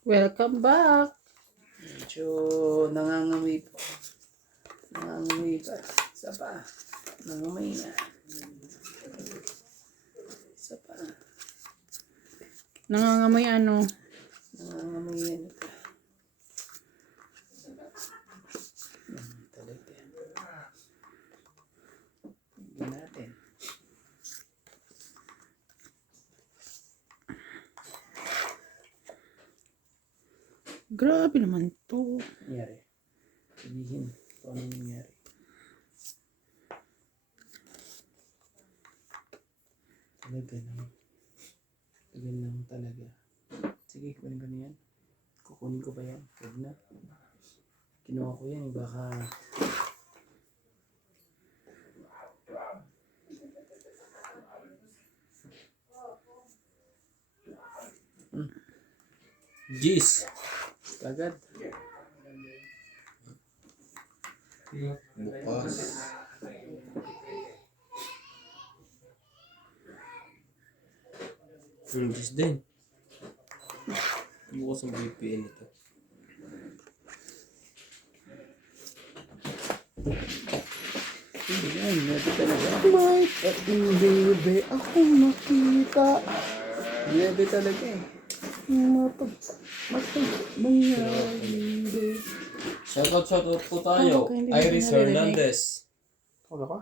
Welcome back. Medyo nangangamoy po. Nangangamoy pa. Isa pa. Nangangamoy na. Isa pa. Nangangamoy ano? Nangangamoy yan. Talaga. Tignan natin. Grabe naman to. Nangyari. Sabihin kung ano nangyari. Talaga naman. Tagal lang talaga. Sige, kunin ko na yan. Kukunin ko pa yan. Huwag na. Kinuha ko yan. Baka... Jeez. Agad. Bukas. Jeez din. Bukas ang VPN ito. Yan, natin talaga. May bebe ako nakita. Bebe talaga eh. Mangyari. Shoutout po tayo. Iris Hernandez. Wala ka?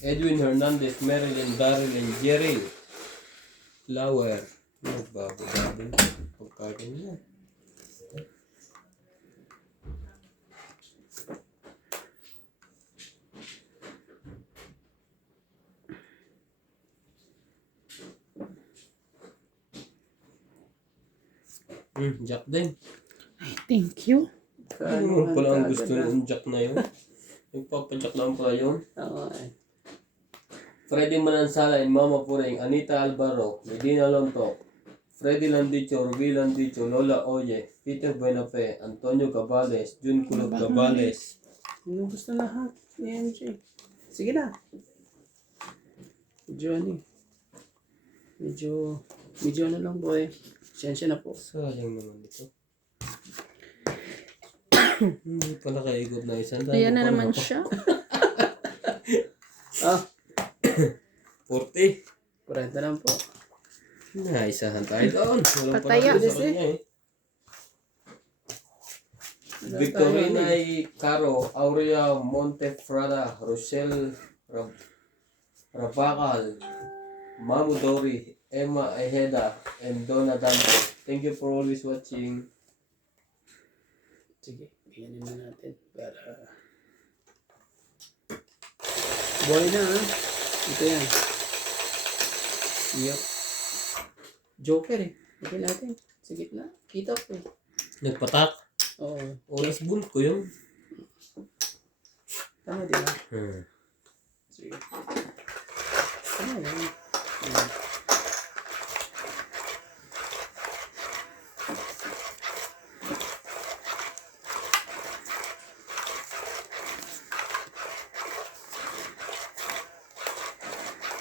Edwin Hernandez, Marilyn, Darylyn, Jerry. Flower. Nagbago-bago. Pagkagan yan. Jack din. Ay, thank you. Ano pala ang gusto ng Jack na yun? Nagpapajack lang pala yun. Oo eh. Freddy Manansala and Mama Pureng, Anita Alvaro, Medina Lonto, Freddy Landicho, Ruby Landicho, Lola Oye, Peter Buenafe, Antonio Cabales, Jun Kulog Cabales. Ano gusto lahat ni MJ? Sige na. Medyo ano lang boy. Siyensya na po. Sayang naman ito. Hindi pa nakaigod na isang dami. Ayan na naman siya. Ah, 40. 40 lang po. Naisahan tayo doon. Walang Pataya. panalo sa kanya eh. Victorina Caro, Aurea Montefrada, Rochelle Rabacal, Mamu Dori, Emma Ejeda, and Donna Dante. Thank you for always watching. Sige, bigyan na natin para... Boy na ha. Ito yan. Yup. Joker eh. Bigyan natin. Sa gitna. Kita ko eh. Nagpatak. Oo. Oras bull ko yun. Tama din ha. Sige. Tama yan.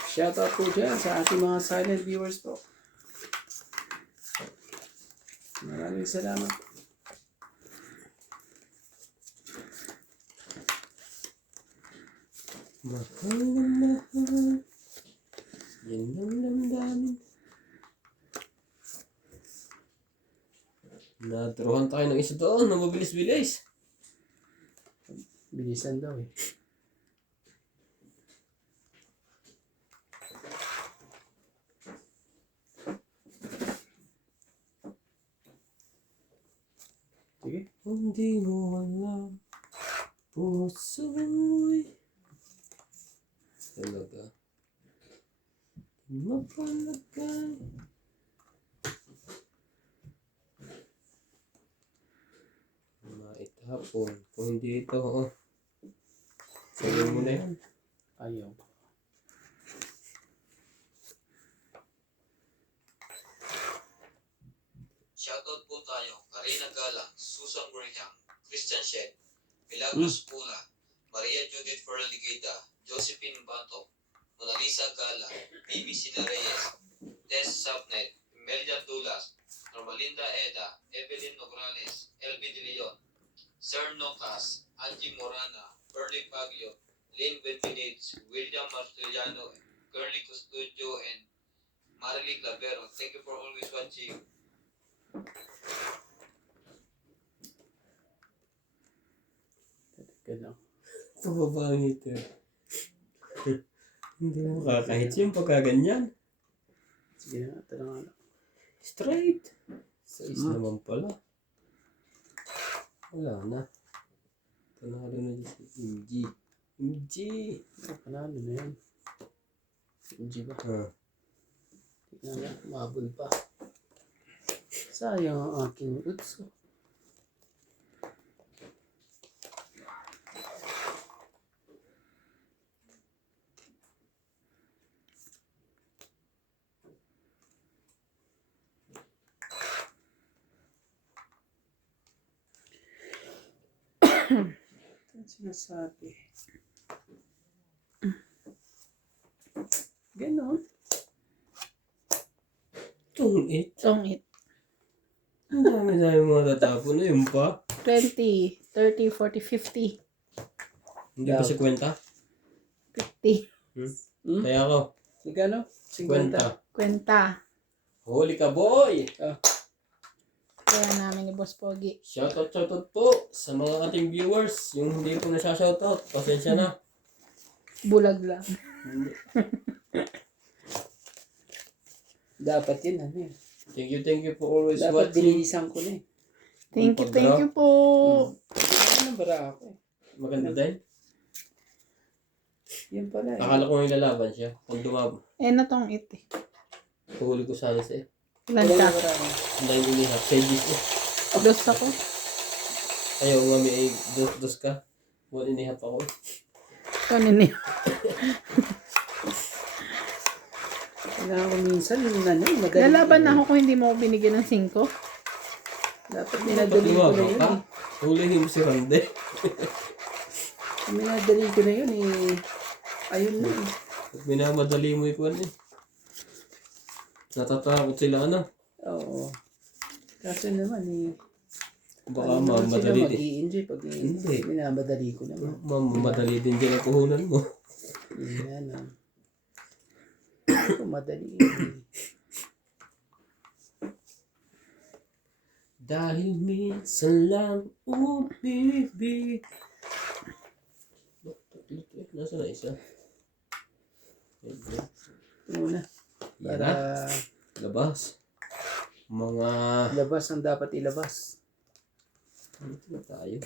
Shoutout po dyan sa ating mga silent viewers po. Maraming salamat. Mahal na mahal. Yan ang damdamin. Naturuhan tayo ng isa doon na mabilis-bilis. Bilisan daw eh. Sige. Hindi mo alam, puso'y talaga mapalagay. Maitapon. Kung hindi ito, sabi mo na yan. Ayaw. Shoutout po tayo, Karina Galang, Susan Graham, Christian Shed, Milagros Pula, Maria Judith Ferligida, Josephine Bato, Mona Lisa Galang, Bibi Sina Reyes, Tess Sapnet, Imelda Dulas, Normalinda Eda, Evelyn Nograles, LB De Leon, Sir Nocas, Angie Morana, Bernie Baguio, Lynn Benvenades, William Martiliano, Curly Custodio, and Marilee Clavero. Thank you for always watching. Teka lang. Pababa ang ito. Hindi mo kakahit yung pagkaganyan. Sige na, ito na nga lang. Straight. Size naman pala. Wala na. Panalo na dyan si MG. MG. Panalo na yan. Hindi ba? Tignan nga, mabul pa. Sayang ang aking roots. Ano sinasabi? Ganon. Tungit. Tongit. Ang dami mga tatapon na yun pa. 20, 30, 40, 50. Hindi ba si kwenta? 50. Kaya ako. Sigano? 50. Kwenta. Kwenta. Huli ka boy! Kaya namin ni Boss Pogi. Shoutout po sa mga ating viewers. Yung hindi ko na siya shoutout. Pasensya na. Bulag lang. Hindi. Dapat yun, ano yun? Thank you for always Dapat watching. binilisan ko na eh. Thank you po. Ano bara ako eh. Maganda din. Yan pala eh. Akala ko nga ilalaban siya. Kung dumabo. Na tong it eh. Tuhuli ko sana siya. Ilan ka? Ang dahil inihap. Pages eh. Dos ako. Ayaw nga may dos ka. One inihap ako. Kanin niya. Kailangan ko minsan yung ano, madali. Lalaban na ako kung hindi mo ako binigyan ng 5. Dapat minadali ko na yun eh. Hulihin mo si Rande. Minadali ko na yun eh. Ayun na eh. At minamadali mo ikuan eh. Natatakot sila ano. Oo. Kaso naman eh. Baka sila mamadali din. mag-i-enjoy pag Hindi. minamadali ko naman. Mamadali din dyan ang puhunan mo. Yan ah. Madali eh. Dahil minsan lang umibig. Nasa na isa? Ito muna. Yan Para na. Labas. Mga... labas ang dapat ilabas. Ano na tayo?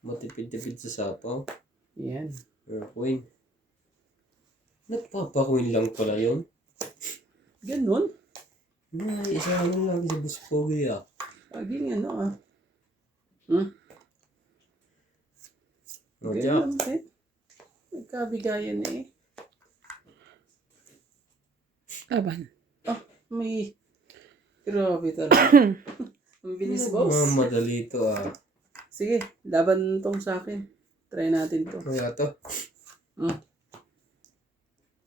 Matipid-tipid sa sapaw. Yan. Aircoin. Nagpapakuin lang pala yun. Ganun. Isa ano lang sa Buspogi ah. Paging ano ah. O Ganun diyan. lang eh. Nagkabigayan eh. Laban. May... Grabe talaga. Ang bilis boss. Madali ito ah. Sige, laban tong sa akin. Try natin to. Kaya to. 5.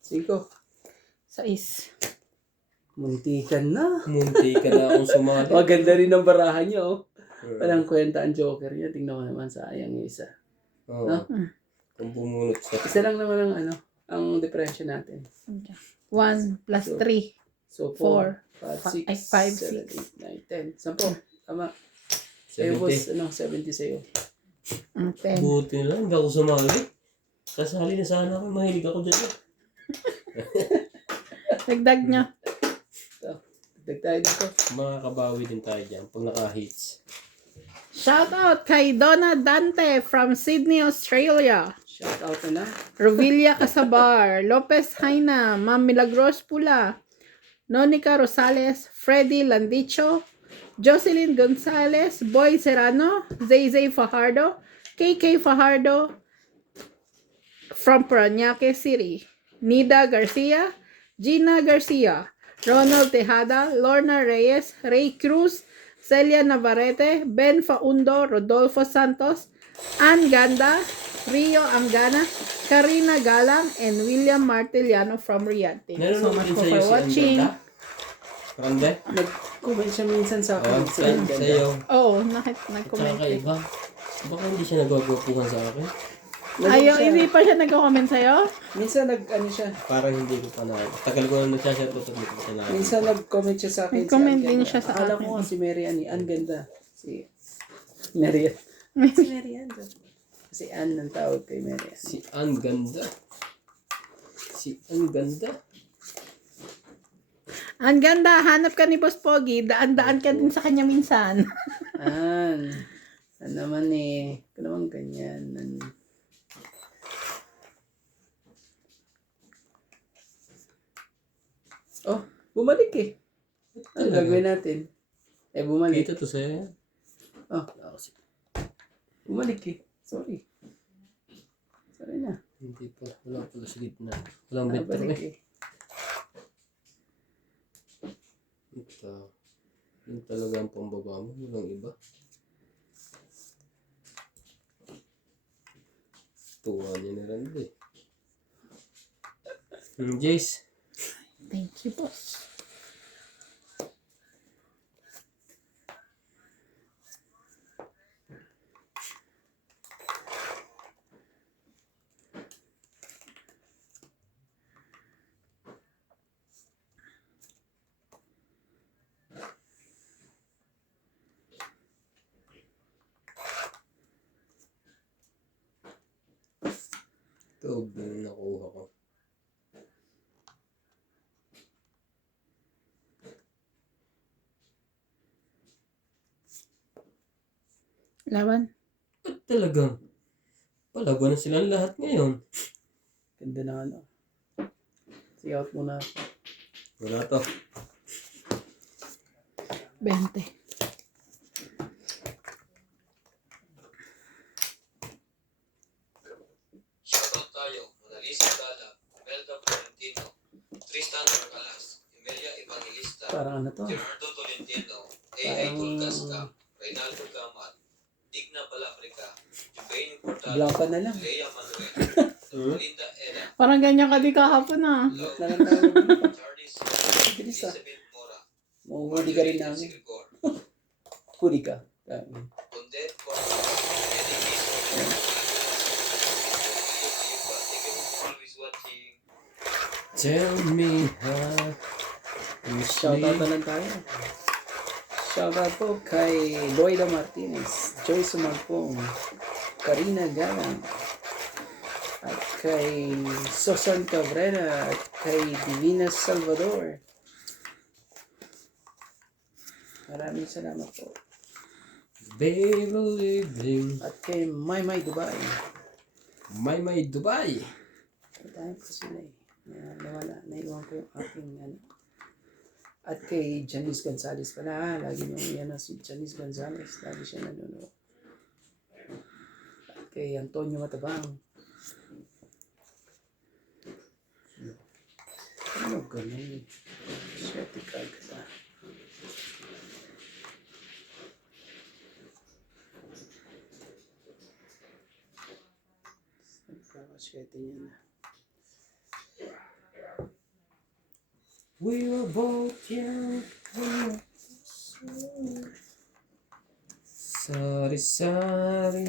6. Muntikan na. Munti ka na akong sumali. Maganda rin ang barahan niya oh. Walang kwenta ang joker niya. Tingnan ko naman, sayang yung isa. Oo. No? Kung bumunot sa... Isa lang naman ang ano, ang depression natin. 1 plus 3. So 4, 5, 6, ay, 5, 7, 8, 9, 10. 10. Tama. Sa'yo 70. boss, 70 sa'yo. 10. Buti na lang, hindi ako sumali. Kasali na sana ako, mahilig ako dyan. Dagdag niya. Dagdag tayo dito. Makakabawi din tayo dyan pag naka-hits. Shout out kay Donna Dante from Sydney, Australia. Shout out na lang. Rovilla Casabar, Lopez Haina, Ma'am Milagros Pula, Nonica Rosales, Freddy Landicho, Jocelyn Gonzalez, Boy Serrano, Zay Fajardo, KK Fajardo from Parañaque City, Nida Garcia, Gina Garcia, Ronald Tejada, Lorna Reyes, Ray Cruz, Celia Navarrete, Ben Faundo, Rodolfo Santos, Ann Ganda, Rio Angana, Karina Galang, and William Martiliano from Riyadh. Thank you so Meron much din po sa'yo for si watching. Angela? Rande? Nag-comment siya minsan sa akin. Oh, Si Ann ganda. sa'yo. Oo, At nag-comment. saka kay iba. Baka hindi siya nagwagwapuhan sa akin. Ayaw, hindi pa siya nag-comment sa'yo? Minsan ano siya. Parang hindi ko pa na. Tagal ko na nagsashoutout at hindi ko pa na. Minsan nag-comment siya sa akin. Nag-comment si Ann din ganda. siya sa Akala akin. ko nga si Mary Ann. Ann ganda. Si Mary Ann. Si Mary Ann. Si Ann ang tawag kay Mary Ann. Si Ann ganda. Si Ann ganda. Ang ganda, hanap ka ni Boss Pogi. Daan-daan ka din sa kanya minsan. Ann. Ano naman eh. Ito naman ganyan. Oh, bumalik eh. Ano gagawin natin? Bumalik. Kita to sa'yo. Oh, bumalik eh. Sorry. Sorry na. Hindi pa. Wala pala sa gitna. Walang betro Balik eh. eh. Ito. Yun talaga ang pambaba mo. Walang iba. Tuwa niya ni Randy. Jace. Thank you, boss. Ito yung nakuha ko. Laban. Ba't talagang? Palaban na silang lahat ngayon. Ganda na ano. See out muna ako. Wala to. 20. Shoutout tayo, Mona Lisa Gala, Melda Florentino, Tristan Arcalas, Emilia Evangelista, Parang ano to? Gerardo Tolentino, A.I. Tulcasca, Reynaldo Gamal, Digna Palabrica, Jubain Portal, Blanca na lang. Lea Manuel, Linda Eda, Parang ganyan ka di kahapon ah. Block na lang tayo. Charles, Bilis ah. Elizabeth Mora, Mahuhuli ka rin namin. Sigor, Huli ka. Dami. Bundet Corpus, Eddie Kiso, thank you for always watching. Tell me how you Shoutout na sleep. lang tayo. Shoutout po kay Loida Martinez, Joyce Umarpong, Karina Galang, at kay Susan Cabrera, at kay Divina Salvador. Maraming salamat po. Baby living. At kay Maymay Dubai. May Dubai. Tayo po sila eh. Nawala. Naiwan ko yung aking ano. At kay Janice Gonzalez pala. Lagi nyo yan si Janice Gonzalez. Lagi siya nanonood. At kay Antonio Matabang. Ano ganun? Swerte ka ba? Nagkakaswerte niya na. We were both young. Sari sari.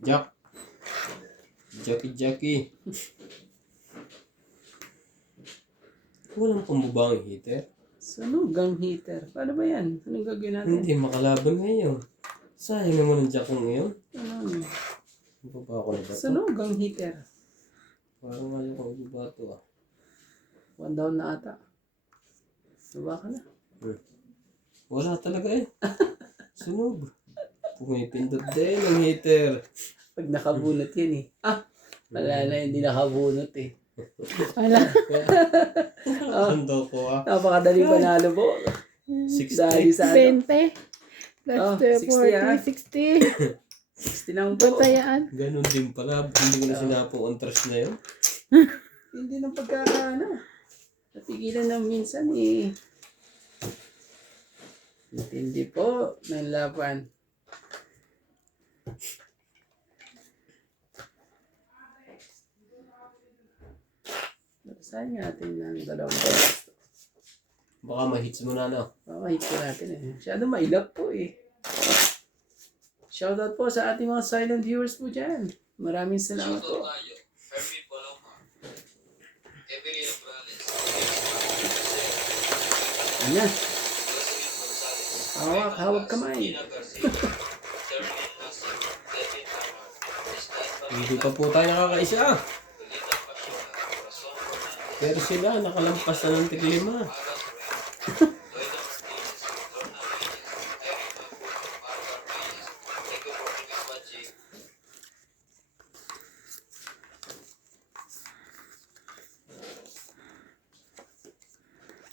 Jack. Jackie. Walang pambabang heater. Sunugang heater. Paano ba yan? Anong gagawin natin? Hindi makalaban ngayon. Sayang naman ang Jack kong ngayon. Ano? Baba ako na ba ito? Sunugang heater. Parang ayaw ko baba ito ah. 1 down na ata. Baba ka na. Wala talaga eh. Sunog. Pumipindot din ang heater. Pag nakabunot yan eh. Wala na, hindi nakabunot eh. Wala. Sundo ko ah. Napakadali panalo po. 60. Dahil sa ano. 20. Plus Oh, 40, 60 60. 60 lang po. Batayaan. Ganun din pala. Hindi ko na sinapong ang trust na yun. Hindi ng pagkakaano. Napigilan na minsan eh. Hindi po ng laban. Basahin natin ng dalawang beses. Baka ma-hits mo na, no? Pakahit ko natin eh. Masyado mailap po eh. Shoutout po sa ating mga silent viewers po dyan. Maraming salamat Shoutout po. tayo. Hermie Paloma. Evelyn Morales. Ano na? Jocelyn Gonzalez. Hawak, hawak kamay. Gina Garcia. Sherlyn Nassim. Kevin Tamar. Estan Hindi pa po tayo nakakaisa. Lita Pasiona. Corazon Fernandez. Pero sila, nakalampas na ng tiglima. Aras Reyes. Loida Martinez. Lorna Reyes. Eric Mabu. Margar Reyes. Thank you for always watching.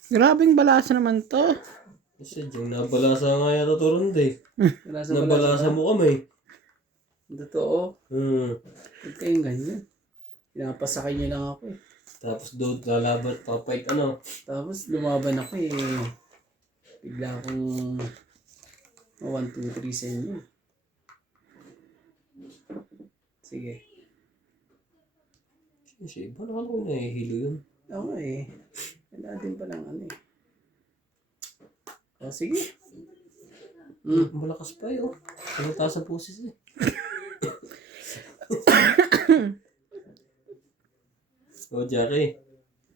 Grabing balasa naman to. Kasi yung nabalasa nga yata to Ronde. Balasa Nabalasa mo kami. Totoo. Huwag kayong ganyan. Pinapasakay niyo lang ako eh. Tapos doon lalaban, papait ano. Tapos lumaban ako eh. Bigla akong 1, 2, 3 sa inyo. Sige. Kasi paano ko nahihilo yun? Oo eh. Wala din palang ano eh. O sige. Malakas pa yun. Pinataas sa pusis eh. O Jackie.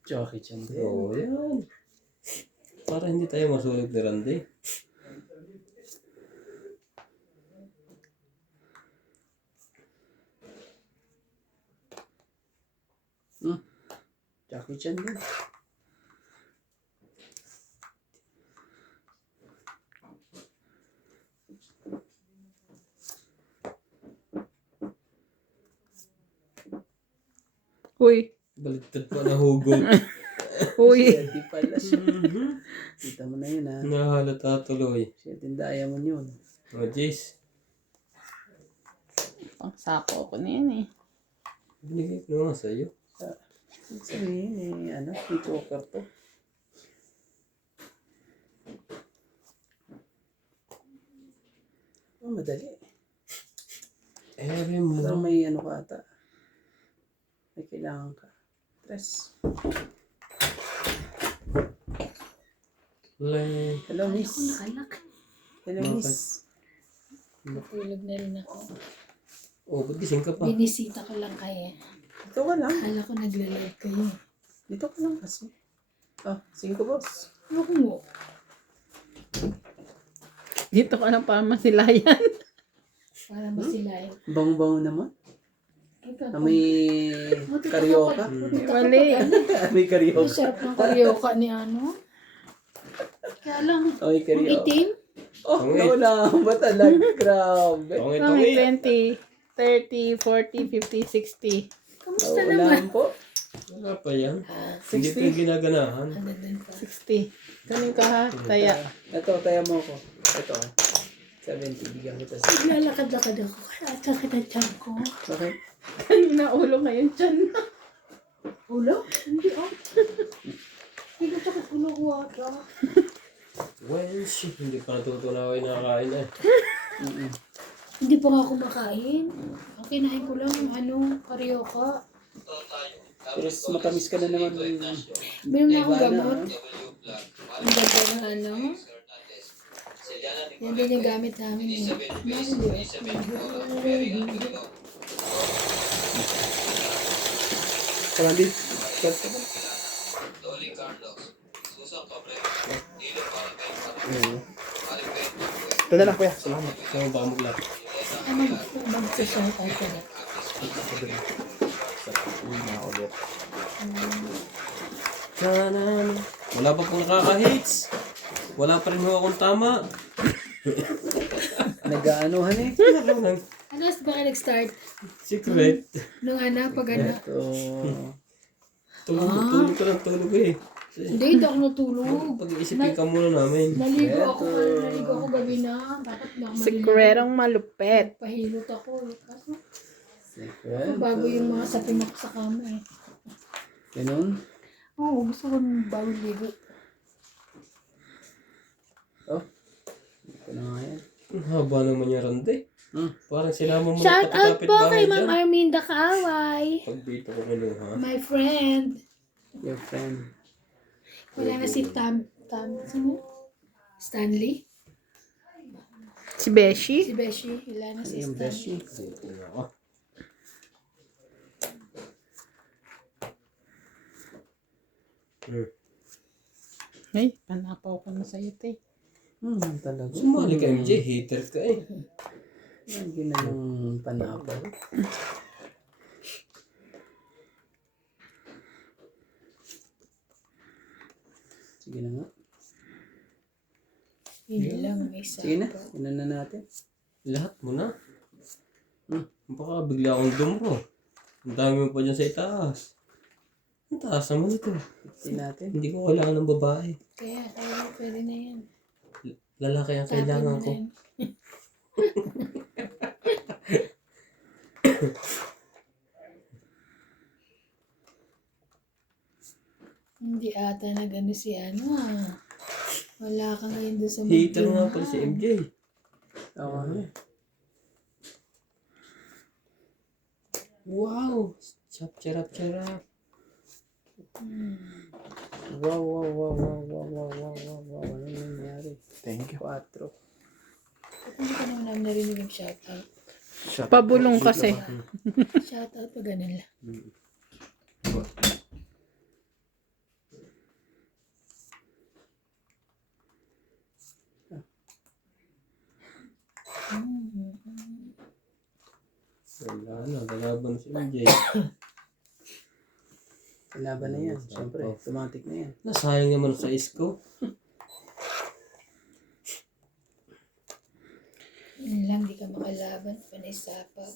Jockey chan din. Oo yan. Para hindi tayo masulit ni Randy. Jockey chan din. Uy. Baliktad pa na hugot. Uy. Hindi pala siya. Kita mo na yun ha. Nahalata tuloy. Siya diamond yun. O Jace. Pang sako ko na yan eh. Binigay ko nga sa'yo. Sabihin eh, ano, may choker to. Oh, madali. mo Parang lang. may ano ka ata. May kailangan ka. Tres. Hello, miss. Nakalak. Hello, Bakit? miss. Natulog na rin ako. Oh, ba't gising ka pa? Binisita ko lang kayo. Dito ka lang. Akala ko nagla-live kayo. Dito ka lang kasi. Ah, sige ko, boss. Ano ko mo? Dito ka ng pamasilayan. Para masilayan. Bang-bang naman. Ito, Na may karyoka. Wali. May karyoka. Masarap ng karyoka ni ano. Kaya lang, Oh, may ang karyoka. itim. Oh, Tungit. nawala ba talaga? Grabe. Tungit, May tungit. 20, 30, 40, 50, 60. Kamusta Nawala naman? po. Wala pa yan. Hindi pa yung ginaganahan. Ano din pa? 60. Kanin ka ha? Taya. Ito, taya mo ko. Ito. 70, bigyan kita sa... Naglalakad-lakad ako. At sakit ang tiyan ko. Okay? Kanina ulo ngayon dyan. Ulo? Hindi ah. Hindi ko sakit ulo ko ata. Well, shit. Hindi pa natutunaw yung nakakain eh. Hindi pa nga kumakain. Ang kinain ko lang yung ano, karyoka. Pero matamis ka na naman. Meron na akong Ivana, gamot. ah. Ang ganda ng ano. Yan din yung gamit namin eh. Kalandi. Dolly Carlos, Susan Cabrera, Dilo Parabel, Ito na lang, kuya. Salamat. Saan mo ba maglat? Ano mag-shout out ko na. Tanan. Wala pa pong nakaka-hits. Wala pa rin akong tama. Nag-aanuhan eh. Ano, ba ka nag-start? Secret. Nung ano, pag ano? Ito. Tulog ka lang, tulog eh. Hindi ako natulog. Pag-iisipin ka muna namin. Naligo ako gabi na. Dapat na ako Sikretong malupet. Pahilot ako. Kaso, Secret. bago yung mga sapin ako sa kama eh. Ganun. Oo, gusto ko ng bagong ligo. Oh. Ito na nga yan. Ang haba naman yung rande. Parang sinama mo Shout out pati po kapitbahay kay Ma'am dyan. Arminda Kaaway. Pag dito ko kinuha. My friend. Your friend. Wala na si sino? Stanley? Si Beshi. Si Beshi. Wala na si Yung Stanley. Beshi. Tingnan ako. Ay, panapaw ko na sa'yo, te. Talaga. Sumali ka MJ, hater ka eh. Lagi na yung panapaw. Sige na nga. Yun lang, isa. Sige na. Yun na natin. Lahat mo na. Baka bigla akong dumro. Ang dami mo pa dyan sa itaas. Ang taas naman ito. Sige natin. Hindi ko kailangan ng babae. Kaya pwede na yan. Lalaki ang Tapon kailangan mo ko. na yan. Hindi ata nag-ano si ano ah. Wala ka ngayon doon sa Hater nga magduma. pala si MJ. Tawa na. Wow! Chap charap charap. Wow, wow, wow, wow, wow, wow, wow, wow, wow. Ano nangyari? Thank you. 4. Ba't hindi ka naman namin narinig yung shoutout? Pabulong kasi. Shoutout pa ganun lang. Wala na, lalaban si MJ. Laban na yan. Siyempre, automatic na yan. Nasayang naman sa isko. Yun lang, di ka makalaban. Panay sapag.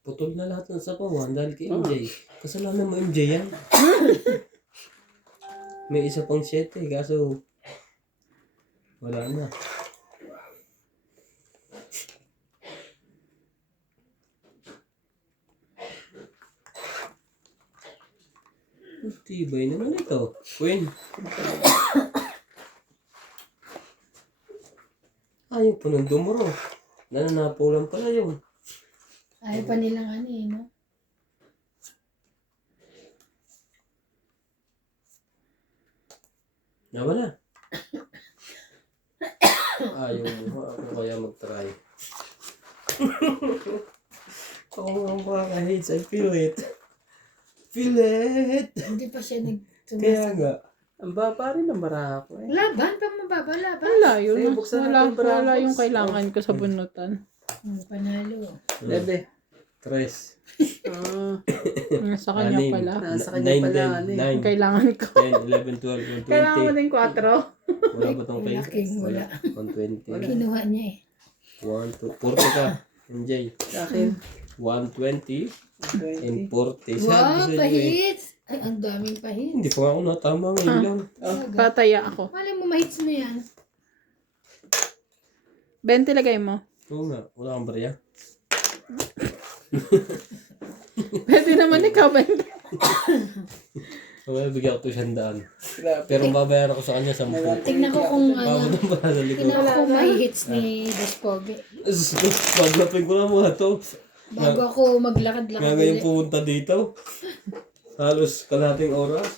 Putol na lahat ng sapawan dahil kay MJ. Kasalanan mo MJ yan. May isa pang 7 kaso wala na. Tibay naman ito. Queen. Ayaw pa ng dumuro. Nananapulan pala yun. Ayaw pa nilang ano eh, no? Nawala. Ayaw mo. Ako kaya mag-try. Ako nga makaka-hates. I feel it. Feel it. Hindi pa siya Kaya nagtumasag. nga. Ang baba rin ng barako eh. Laban, pag mababa, laban. Wala yun. Sige, buksan Wala, natin yung wala bravos. yung kailangan ko sa bunutan. Panalo. Lebe. Tres. Nasa kanya Anim. pala. Nasa kanya pala, ano eh. Ang kailangan ko. 10, 11, 12, Kailangan ko 20. din 4. Wala ba itong kayo? Malaking wala. 120. Kinuha niya eh. 1, 2, 40 ka. MJ. Sa akin, 120 and 20. 40. Sabi Wow, sa iyo eh. pahits! Ay, ang daming pahits. Hindi pa ako natama ngayon lang. Pataya ako. Malay mo, mahits mo yan. 20 lagay mo. Oo nga. Wala kang barya. Pwede naman ikaw, 20. So, bigyan ko ito 100. Grabe. Pero babayaran ko sa kanya 10. Tingnan ko kung ano. Babot ang para sa likod. Tingnan ko kung may hits ni Daspogi. Paglapin ko na mga to. Bago ako maglakad-lakad Nga ngayon ulit. pumunta dito. Halos kalating oras.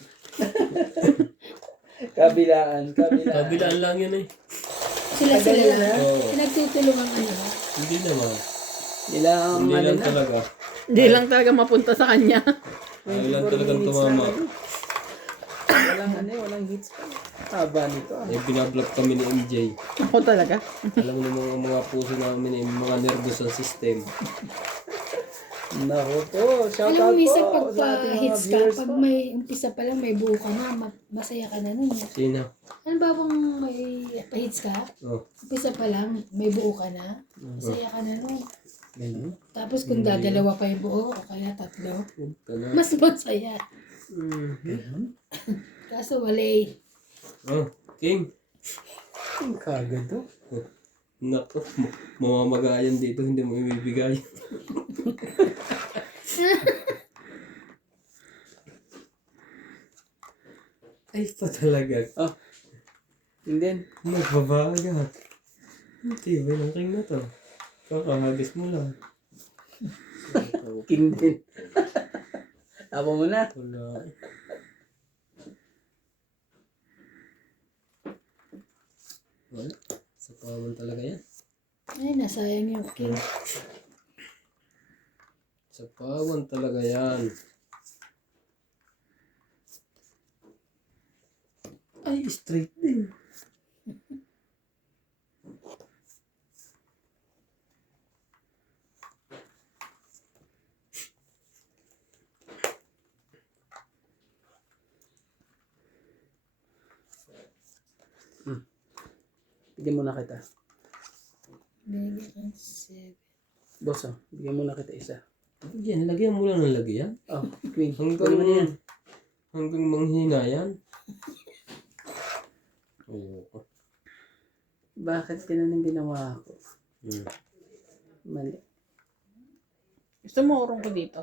Kabilaan. Kabilaan lang yun eh. Sila lang. Oo. Pinagtutulungan ano. Hindi naman. Ilang Hindi ano lang na. talaga. Hindi lang talaga mapunta sa kanya. Ayaw lang talagang tumama. Walang ano eh, walang hits pa. Haba nito ah. Eh, binablock kami ni MJ. Ako talaga. Alam mo naman mga puso namin eh, mga nervous ang system. Naku po, shout Alam out mo, minsan po sa ating mga pagpa-hits ka, viewers pag po. may umpisa pa lang, may buo ka na, masaya ka na nun. Sino? Ano ba bang may pa-hits ka? Oh. Umpisa pa lang, may buo ka na, masaya ka na nun. Ganun. Tapos kung dadalawa pa yung buo, o kaya tatlo, Punta na. mas masaya. Ganun. Kaso walay. Oh, King. Ang kagad to. Naku, mamamagayan dito, hindi mo ibibigay. Ay pa talaga. Oh. And then, Nagbabagat. Hindi, ba ng king na to? Kakahagis mo lang. King din. Tapo mo na. Wala. Wala. Sa paman talaga yan. Ay, nasayang yung king. Sa paman talaga yan. Ay, straight din. Bigyan muna kita. Binigyan ng 7. Boss, bigyan muna kita isa. Yan, lagyan mo lang ng lagyan. Oh, queen. Hanggang, Kunin mo na yan. hanggang manghina yan. Ayoko. Bakit ganun ang ginawa ko? Hmm. Mali. Gusto mo urong ko dito?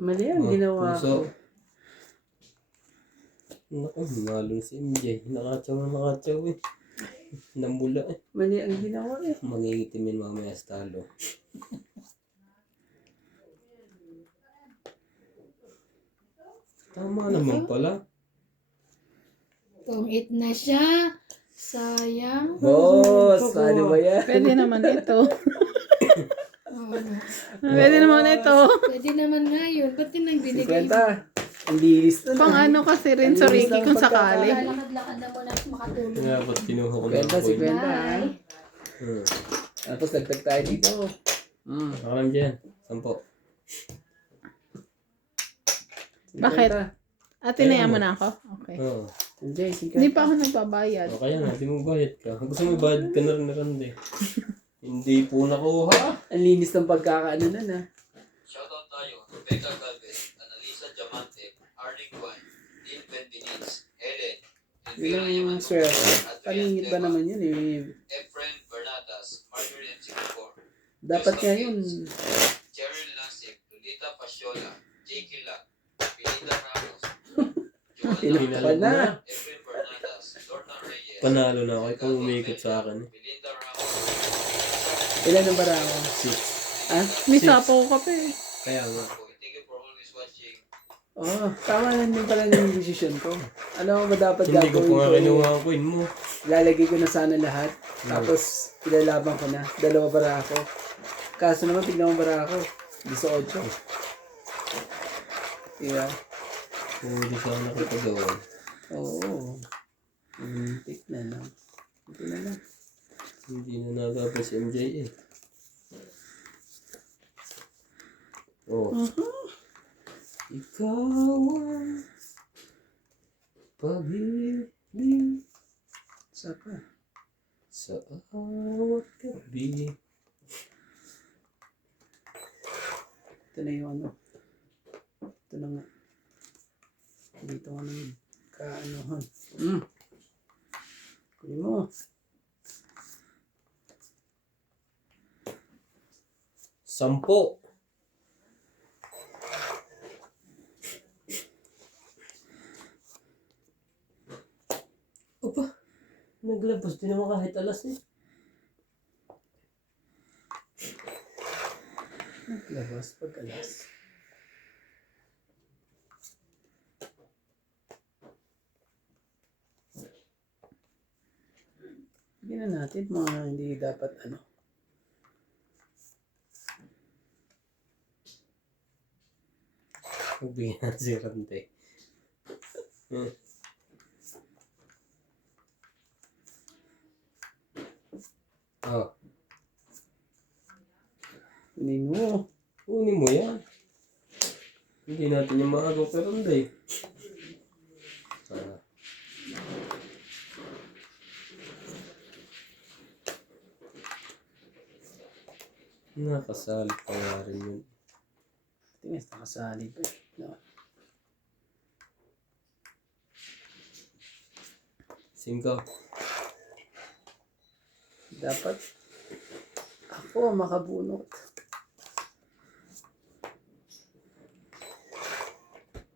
Mali ang ginawa ko. Naku, nalo si MJ. Nakatsaw eh. Namula eh. Mali ang ginawa eh. Magigitimin mamaya sa talo. Tama naman pala. Kung it na siya, sayang. Boss, ano ba yan? Pwede naman ito. Oh, Pwede naman ito. pwede naman nga yun. Ba't yun ang binigay? 50. Ang lilis na. Pang ano kasi rin sa Ricky kung sakali. Lalakad-lakad na muna makatulog. Kaya ba't kinuha ko na 50, ako si eh. 50. Bye. Tapos dagdag tayo dito. Nakalam dyan. 10. Bakit? Tinaya mo na ako? Okay. Oo. Enjoy, Hindi pa ako nagbabayad. O kaya nga, di mo bayad ka. Gusto mo bayad ka na rin na rande. Hindi po nakuha. Ang linis ng pagkakaano na na. Shoutout tayo, Rebecca Galvez, Annalisa Diamante, Arnie Guan, Dean Benvinitz, Helen, Elvira Yun ang Yamanong, swerte. Adrian Paningit ba Deva, naman yun eh. Efren Bernadas, Marjorie M. Singapore, Dapat nga yun. Cheryl Lasik, Lolita Pasiola, J.K. Lack, Belinda Ramos, Joanna Pinakpan na. Efren Bernadas, Lorna Reyes, Panalo na ako. Ikaw umikot sa akin eh. Belinda Ramos, Ilan ang barako? 6. Ha? May sapo ko pa eh. Kaya nga. thank you for always watching. Oo, tama na din pala yung decision ko. Ano ba dapat Hindi ko gagawin pa nga ko? kinuha ang coin mo. Lalagay ko na sana lahat. Tapos, ilalaban ko na. 2 barako. Kaso naman, tignan mo barako. 18. Diba? Pwede sana kita gawin. Oo. Tik na lang. Tik na lang. Hindi na nagapos si MJ eh. Oh. Ikaw ang pag-ibig Saka. sa awat gabi. Ito na yung ano. Ito na nga. Dito nga nang kaanohan. Kunin mo. 10. Opa, naglabas din naman kahit alas eh. Naglabas pag alas. Bigyan na natin mga hindi dapat ano. Magbigyan si Rante. Oh, Kunin mo. kunin mo yan. Hindi natin yung maagaw pero hindi. Ah. Nakasali pa nga rin yun. Tingnan, nakasali pa. No. 5. Dapat ako makabunot.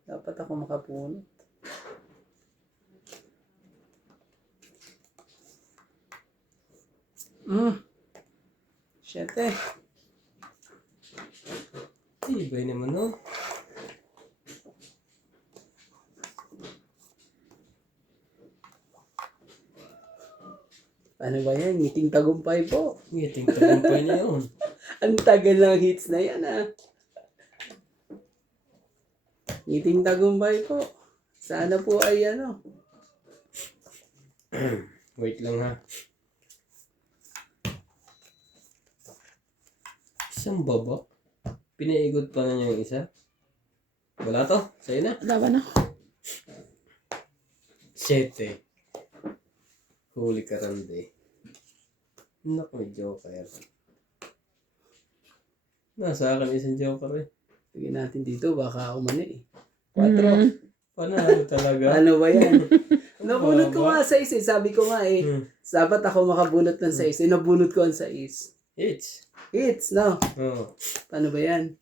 Dapat ako makabunot. Siyete. Tibay naman, no? Ano ba yan? Ngiting tagumpay po. Ngiting tagumpay na yun. Ang tagal ng hits na yan, ah. Ngiting tagumpay po. Sana po ay ano. Wait lang ha. Isang baba? Pinaigot pa na niya yung isa? Wala to? Sa'yo na. Laban ako. 7. Huli ka rande. Naku, joker. Nasa akin isang joker eh. Tingnan natin dito, baka ako mani eh. 4. Panalo talaga. Ano ba yan? Nabunot ko Baba. nga 6 eh. Sabi ko nga eh. Dapat ako makabunot ng 6. Eh, nabunot ko ang 6. Hits. Hits, no? Oh. Paano ba yan?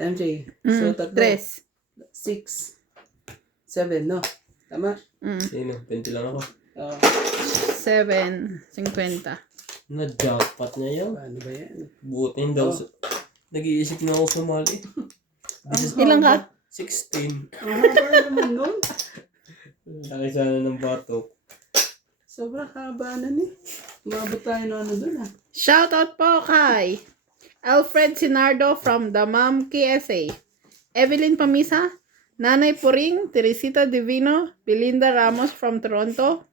MJ. So, 3. 3. 6. 7, no? Tama? Sino? 20 lang ako. Oo. 7.50. Na-jackpot niya yun. Paano ba yan? Butin daw. Nag-iisip na ako sumali. Ilang ka? 16. Ang haba naman nun. Laki sana ng batok. Sobrang haba na ni. Umabot tayo na ano dun ah. Shoutout po kay Alfred Sinardo from Damam, KSA. Evelyn Pamisa, Nanay Puring, Teresita Divino, Belinda Ramos from Toronto,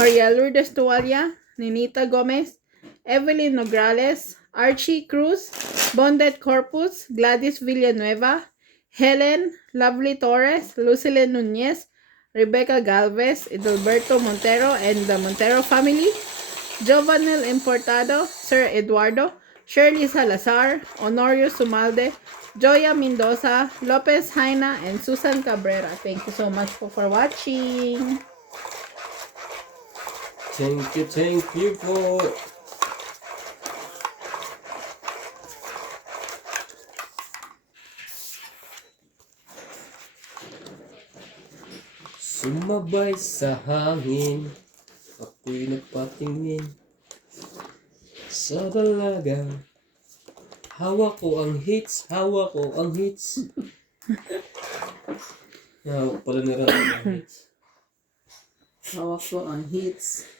Maria Lourdes Tualia, Ninita Gomez, Evelyn Nograles, Archie Cruz, Bondet Corpus, Gladys Villanueva, Helen, Lovely Torres, Lucilene Nunez, Rebecca Galvez, Edalberto Montero and the Montero family, Jovanel Importado, Sir Eduardo, Shirley Salazar, Honorio Sumalde, Joya Mendoza, Lopez Haina, and Susan Cabrera. Thank you so much for watching. Thank you po. Sumabay sa hangin, ako'y nagpatingin sa dalaga. Hawak ko ang hits, hawak ko ang hits. Hawak pala ni Ram ang hits. Hawak ko ang hits.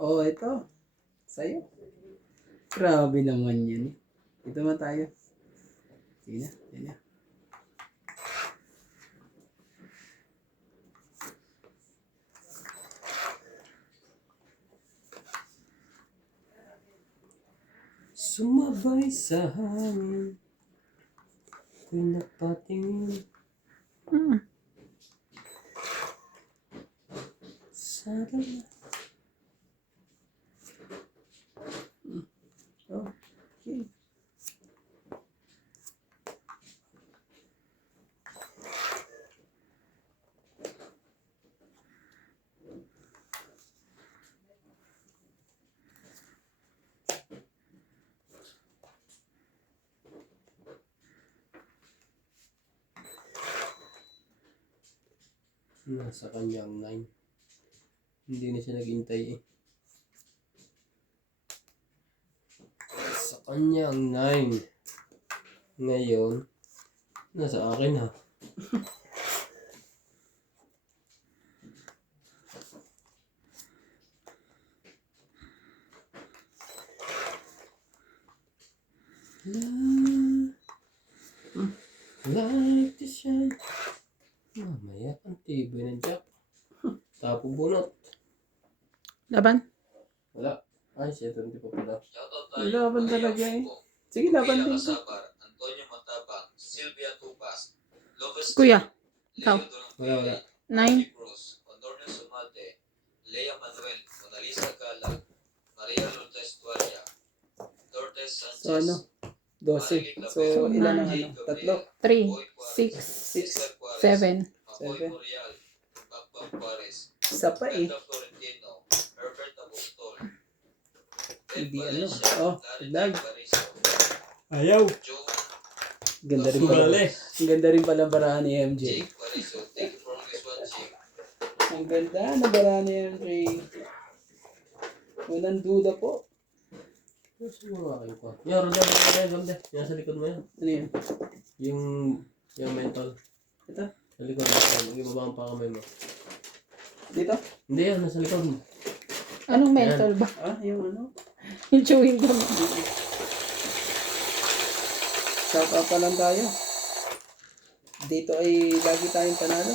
Oh, ito. Sa'yo. Grabe naman yan. Ito man tayo. Sige na. Sige na. Sumabay sa hangin, ako'y nagpatingin sa dalaga. Oh, okay. Nasa kanyang 9. Hindi na siya naghintay eh. Sa kanyang 9. Ngayon, nasa akin ha. Like the shine. Mamaya, ang tibay ng jack. Tapo bunot. Laban. Wala. Ay, siya ito, hindi pa pala. Shoutout tayo. Laban talaga eh. Sige, Kuya laban din ko. Kasabar, Antonio Matabang, Sylvia Tupas, Lopez Kuya, Leo ikaw. Wala. 9. Angie Cruz, Honorio Sumate, Lea Manuel, Monalisa Galang, Maria Lourdes Tualia, Lourdes Sanchez, So ano? 12. So ilan ang ano? 3? 3, 6, 7. Makoy 7. Morial, Bakbang Juarez, Isa pa eh. Brenda Florentino, Herbert Abustol, Hindi ano. Oh, lag. Ayaw. Joe, Ganda rin pala. Sumali. Ang ganda rin pala ang barahan ni MJ. Jake Pariso, thank you for always watching. Ang ganda ng barahan ni MJ. Unang duda po. Siguro akin ko. Yan, Rodel, Rodel. Yan sa likod mo yan. Ano yan? Yung mental. Ito? Sa likod mo. Mag-ibaba ang pakamay mo. Dito? Hindi yan, nasa likod mo. Anong mental ba? Ah, yung ano? Yung chewing gum. Shout out pa lang tayo. Dito ay lagi tayong panalo.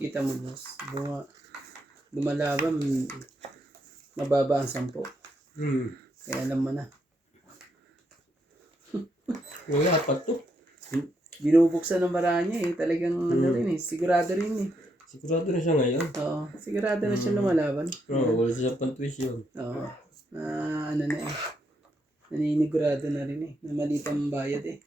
Kita mo, boss. Lumalaban, mababa ang 10. Kaya alam mo na. Wala, apat to. Binubuksan ng maranya eh. Talagang ano rin eh. Sigurado rin eh. Sigurado na siya ngayon. Oo. Sigurado na siya lumalaban. Oo, wala siya pang-twist yun. Oo. Ano na eh. Naninigurado na rin eh. Na maliit ang bayad eh.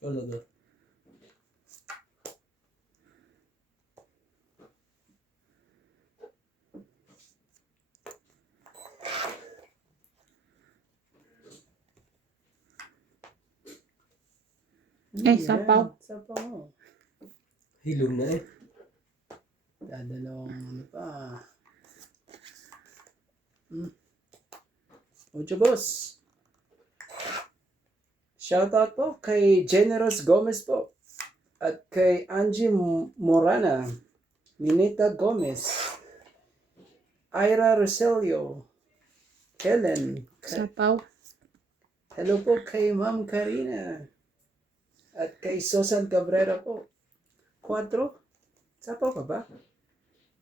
Talaga. Eh, sapaw. Sapaw mo. Hilom na eh. Dadalawang ano pa. Ocho boss. Shoutout po kay Generous Gomez po. At kay Angie Morana. Minita Gomez. Ira Roselio. Helen. Sapaw. Hello po kay Ma'am Karina. At kay Susan Cabrera po. 4. Sapaw ka ba?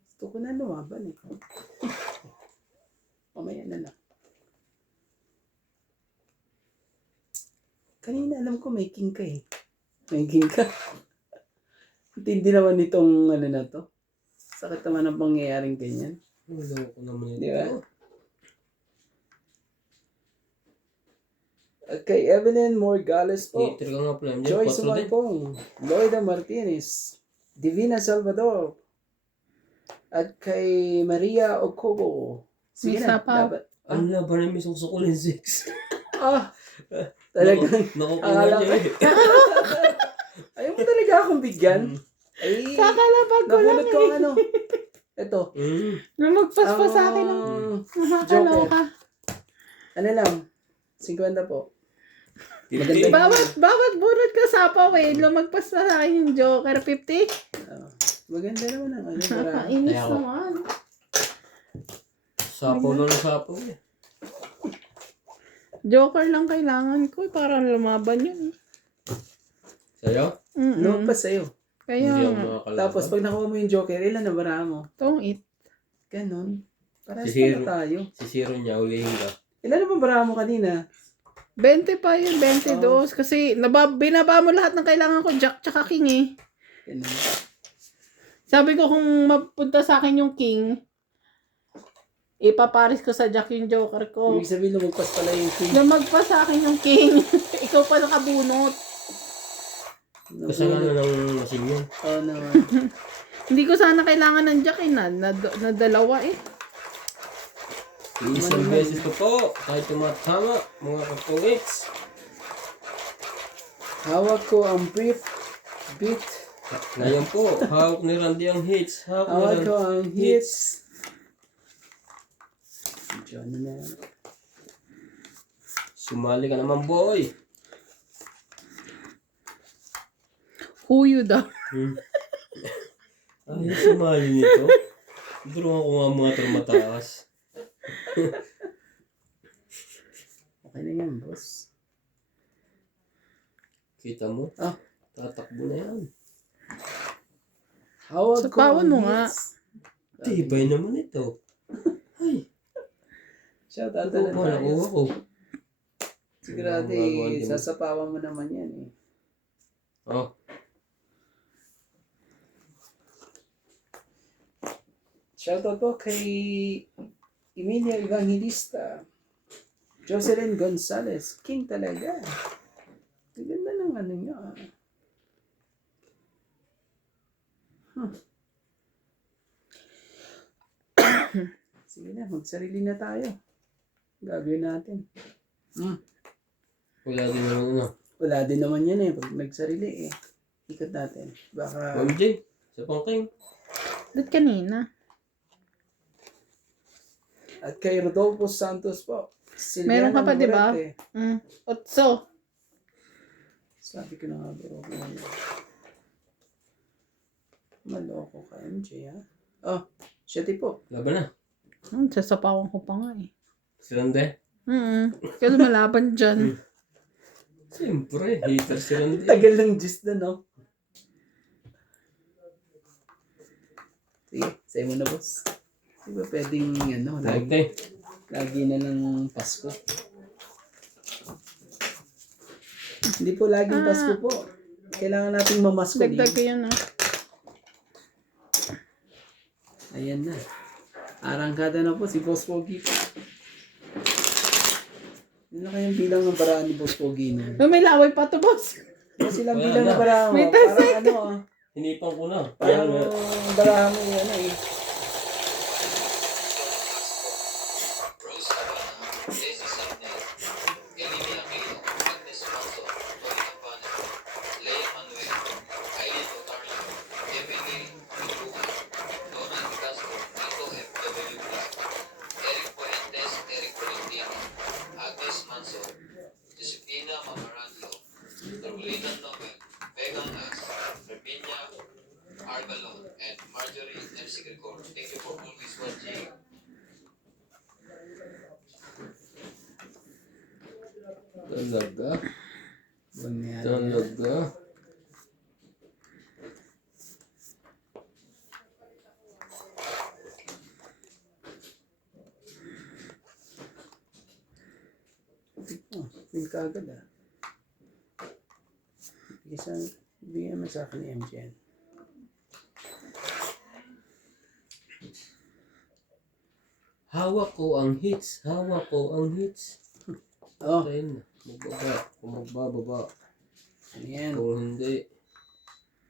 Gusto ko na lumaban eh. Mamaya na lang. Kanina alam ko may king ka eh. May king ka. Hindi naman itong ano na to. Sakit naman ang pangyayaring ganyan. Wala ko naman ito. Di ba? At kay Evelyn Morgales po. Hater ka nga pala. Yan, Joyce 4 din. Sumampong. Loida Martinez. Divina Salvador. At kay Maria Ocobo. Sige May na. sapaw. Dapat. Ano na ba na may susukulin 6? Ah! Talagang. Nakukuha Akala niya ko. eh. Ayaw mo talaga akong bigyan. Ay, Kakalapag ko lang nabunot ko eh. ang ano. Ito. Lumagpas pa sa akin ng nakakaloka. Ano lang. 50 po. Maganda. Bawat bunot ka sapaw eh. Lumagpas pa sa akin yung Joker. 50? Maganda naman ang ano. Marami. Nakainis Ayaw. naman. Sapaw lang ng sapaw eh. Joker lang kailangan ko. Para lumaban yun. Sa'yo? No, pa sa'yo. Kaya Hindi ako nga. makakalaban. Tapos pag nakuha mo yung Joker, ilan na bara mo? Tong it. Ganon. Parang Si Zero. na tayo. Si Zero niya, ulihin ka. Ilan na ba bara mo kanina? 20 pa yun. 22. Kasi binaba mo lahat ng kailangan ko. Jack tsaka king eh. Ganon. Sabi ko kung mapunta sa akin yung king, ipaparis ko sa Jack yung Joker ko. Ibig sabihin lumagpas pala yung king. Lumagpas sa akin yung king. Ikaw pa nakabunot. Kasalanan ng machine yun. Oo naman. Hindi ko sana kailangan ng Jack eh. Na dalawa eh. Isang beses ko po, kahit tumatama, mga kapungits. Hawak ko ang beat. Ngayon po, hawak ni Randy ang hits. Hawak ko ang hits. Medyo ano na. Sumali ka naman, boy. Huyo daw. Ay, sumali nito. Durungan ko nga mga mataas. Okay na yan, boss. Kita mo? Ah. Tatakbo na yan. Hawak ko Sapawan ang mo nga. hits. Tibay naman ito. Ay, Shout out ito na ba tayo. nakuha ko? Sigurado eh, sasapawan mo naman yan eh. Oh, Shoutout po kay Emilia Evangelista. Jocelyn Gonzalez. King talaga. Ang ganda ng ano niya. Sige na, magsarili na tayo. Gagawin natin. wala din naman ano. Wala din naman yan eh. Pag nagsarili eh. Ikot natin. Baka... MJ, sa pangking. Ba't kanina? At kay Rodolfo Santos po. Meron ka pa, di ba? Navarrete. Otso. Sabi ko na nga bro. Maloko ka MJ ha. Oh, siya po. Laban na. Sasapawan ko pa nga eh. Si Rande. Kasi malaban dyan. Siyempre, hater si Rande. Tagal ng gist na no. Sige, sa'yo mo na boss. Di ba pwedeng ano, Okay. lagi na lang Pasko. Hindi po laging Pasko po. Kailangan nating mamasko Dagdag din. ko yun ah. Ayan na. Arangkada na po si Boss Pogi po. Yun na kayang bilang ng paraan ni Boss Pogi na. May laway pa to, boss. Kasi lang Ayan bilang na. ng paraan mo. May Parang ano Hinipang ko na. parang Parang, barahan mo yan eh. Rose Habana, Daisy Sabnet, Eleni Aquino, Agnes Manso, Tony Campana, Leia Manuel, Aileen Otarlo, Emily Lugan, Donna De Castro, Nico F.W. Black, Eric Fuentes, Eric Tolentino, Agnes Manso, Josefina Mamaranlo, Carolina Nobel, Megan Nas, Herminia Argalon, and Marjorie MC Gregor. Thank you for always watching. talaga. Bunyari. Talaga. Oh, win ka agad ah. Bigyan mo sa akin ni MJN. Hawak ko ang hits. Hawak ko ang hits. Oh, Tayo na. Magbaba. Kung magbababa. ayan. Kung hindi,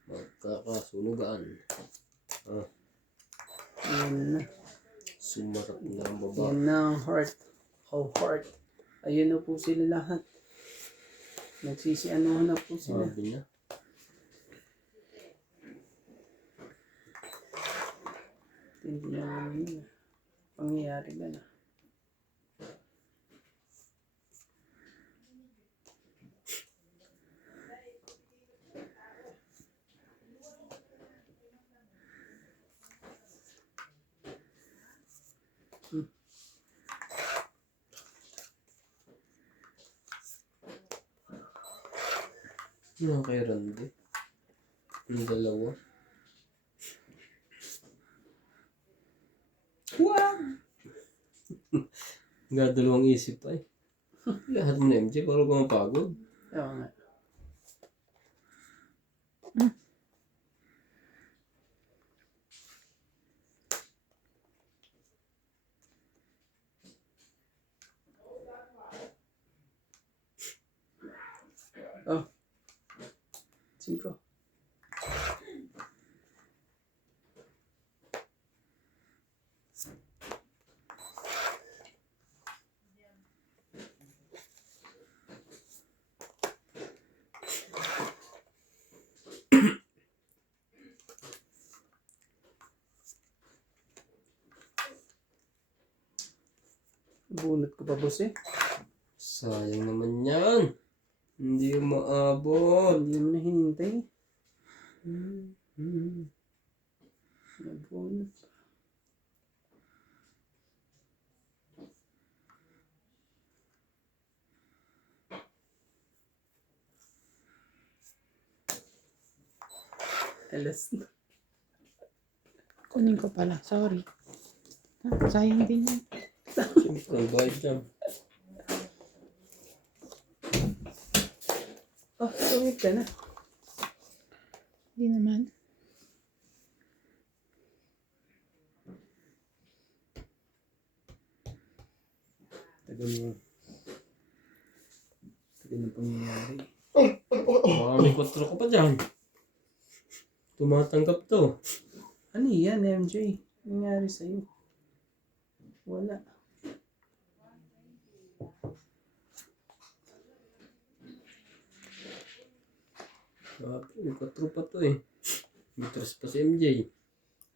magkakasunugan. Ayan na. Sumarap na ang baba. Ayan na ang heart. Oh, heart. Ayun na po sila lahat. Nagsisianuhan na po sila. Sabi niya. Hindi naman yun. Pangyayari ba na? Yun ang kay Randy. Yung dalawa. Wow! Dalawang isip pa eh. Lahat mo na MJ, parang kung mapagod. Oo nga. Oh. 5. Bunot ko pa boss eh. Sayang naman yan. Hindi yung maabot. Hindi mo na hinintay. Nabunot. Alas na. Kunin ko pala. Sorry. Sayang din yan. Siyempre, bayad dyan. Oh, tumit ka na. Hindi naman. Tagal mo. Tagal na pangyayari. Baka may 4 ka pa dyan. Tumatanggap to. Ano yan, MJ? Nangyari sa'yo? Wala. May 4 pa to eh. May 3 pa si MJ.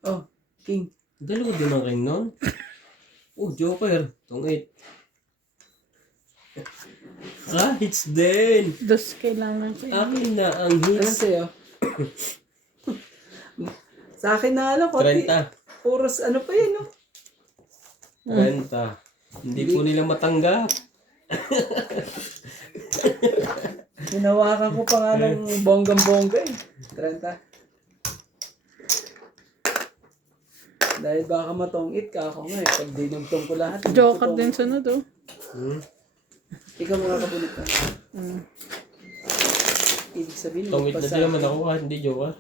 Oh, King. Dalawa din ang ring nun. Oh, Joker. Tong 8. Hits din. Dos kailangan ko. Akin na ang Ano hits. sa'yo? Sa akin na alam ko. 30. Puros ano pa yun, no? 30. Hindi po nila matanggap. Hinawakan ko pa nga ng bonggang-bongga eh. 30. Dahil baka matongit ka ako nga eh. Pag dinugtong ko lahat. Joker din sunod oh. Hmm? Ikaw mga kapulit ka. Mm. Ibig sabihin, Tongit na magpasa- din naman ako kahit hindi Joker.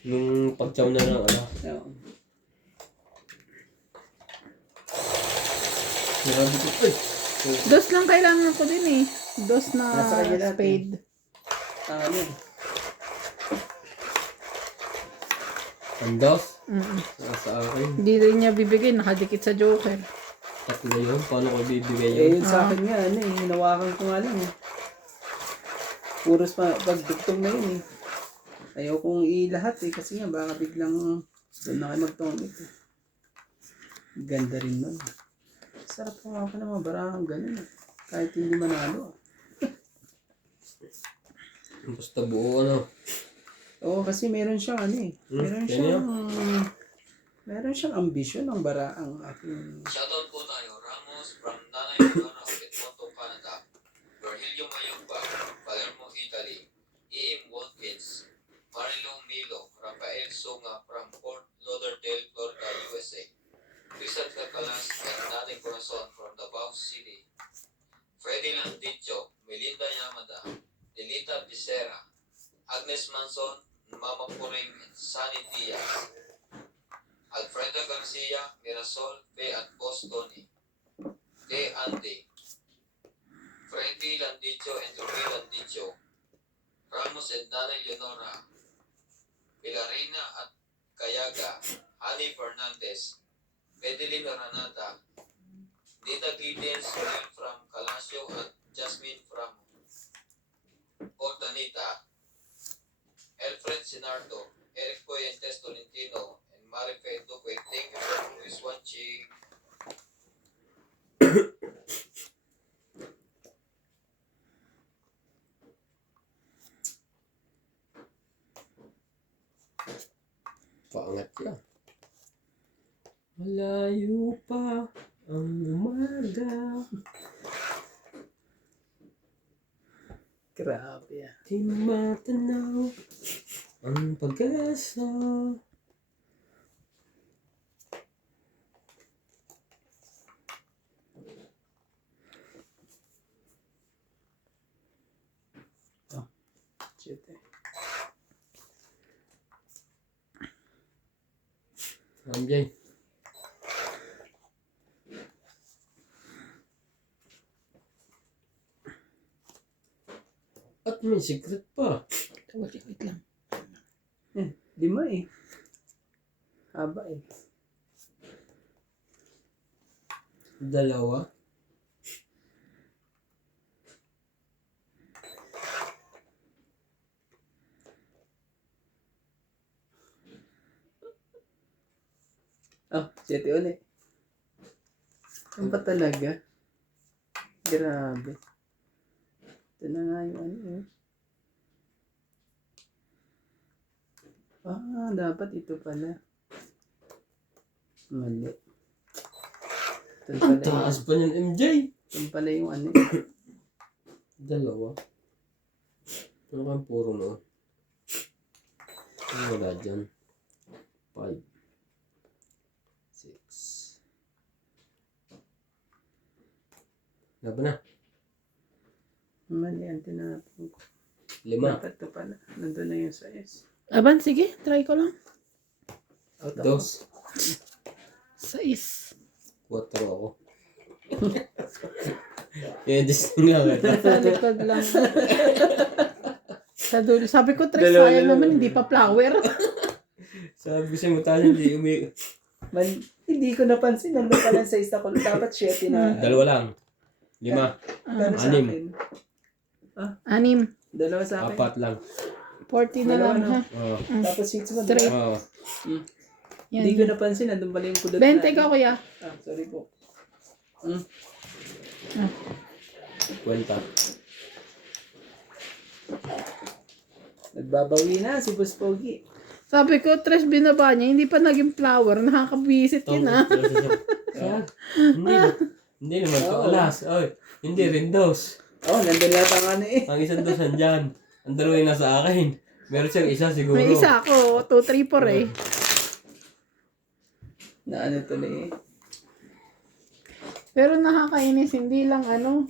Nung pagchaw na ng ano. Oo. Sinabi ko, ay. Dos lang kailangan ko din eh. Dos na Nasa kanya lahat, spade. Ano yun? Ang dos. Mm. Nasa akin. Hindi rin niya bibigay. Nakadikit sa Joker. Tatlo yun. Paano ko bibigay Eh, yun? yun sa akin nga, ano eh. Hinawakan ko nga lang eh. Puros pa, pagdugtong na yun eh. Ayaw kong ilahat eh. Kasi nga, baka biglang doon na kayo magtongit eh. Ganda rin nun. Sarap po ako ng mga barahang ganun eh. Kahit hindi manalo ah. Basta buo ano. Oo, kasi meron siyang ano eh. Meron ganyan. siyang... Meron siyang ambisyon ng baraang aking... Shoutout po tayo, Ramos from Nanay Leonora of Edmonton, Canada. Virgilio Mayumba, Palermo, Italy. E.M. Watkins, Marilo Milo, Rafael Songa from Fort Lauderdale, Florida, USA. Rizal Cacalas and Nanay Corazon from Davao City. Freddy Landicho, Melinda Yamada, Delita Becerra, Agnes Manson, Mama Puring, and Sunny Diaz. Alfredo Garcia, Mirasol, Fe at Boss Tony. De Andy. Freddy Landicho and Ruby Landicho. Ramos and Nanay Leonora. Pilarina at Kayaga. Ani Fernandez. Medeline Ranata. Dita Gideons from Calasio at Jasmine from Ordanita. Alfred Sinardo. Eric Puentes Tolentino. Marife Duque, thank you for always watching. Paangat yan. Malayo pa ang umaga. Grabe ah. Di matanaw ang pag-asa. Shit eh. Anjay. At may secret pa. Wait lang. 5 eh. Haba eh. 2. Oh, 7 ulit. Ano ba talaga? Grabe. Ito na nga yung ano eh. Ah, dapat ito pala. Mali. Ito Ang pala yung, taas pa niyan, MJ. ito pala yung ano eh. 2. Ano kang puro noon? Ano wala dyan? 5. 6. Laban na. Mali ang tinapon ko. 5, Dapat to pala. Nandun na yung size. Aban, sige, try ko lang. Out 2, ako. 6. 4 ako. Yan, disting nga kita. Sa likod lang. Sa dulo. Sabi ko, Tres, Dalawa sayang na lang. naman, hindi pa flower. Sabi ko sa'yo, matahan hindi Hindi ko napansin. Nandun pala yung size ako. Dapat 7 na. 2 lang. 5, Gano'n sa 6. akin? 6. Dalawa sa akin. 4 lang. 40 na Dalawa, lang, no? ha? Oo. Tapos 6 mo. Three. Oo. Yan. Hindi ko napansin. Nandun pala yung kulot 20 na. ka, kuya. Sorry po. Kwenta. Nagbabawi na si Boss Pogi. Sabi ko, Tres, binaba niya, hindi pa naging flower. Nakakabisit yun, ha? Hindi. Hindi naman to alas. Oy, hindi rin dos. Nandun lahat ang ano eh. Ang isang dos nandyan. Ang dalawa yung nasa akin. Meron siyang isa siguro. May isa ako, 2, 3, 4 eh. Na ano tuloy eh. Pero nakakainis, hindi lang ano.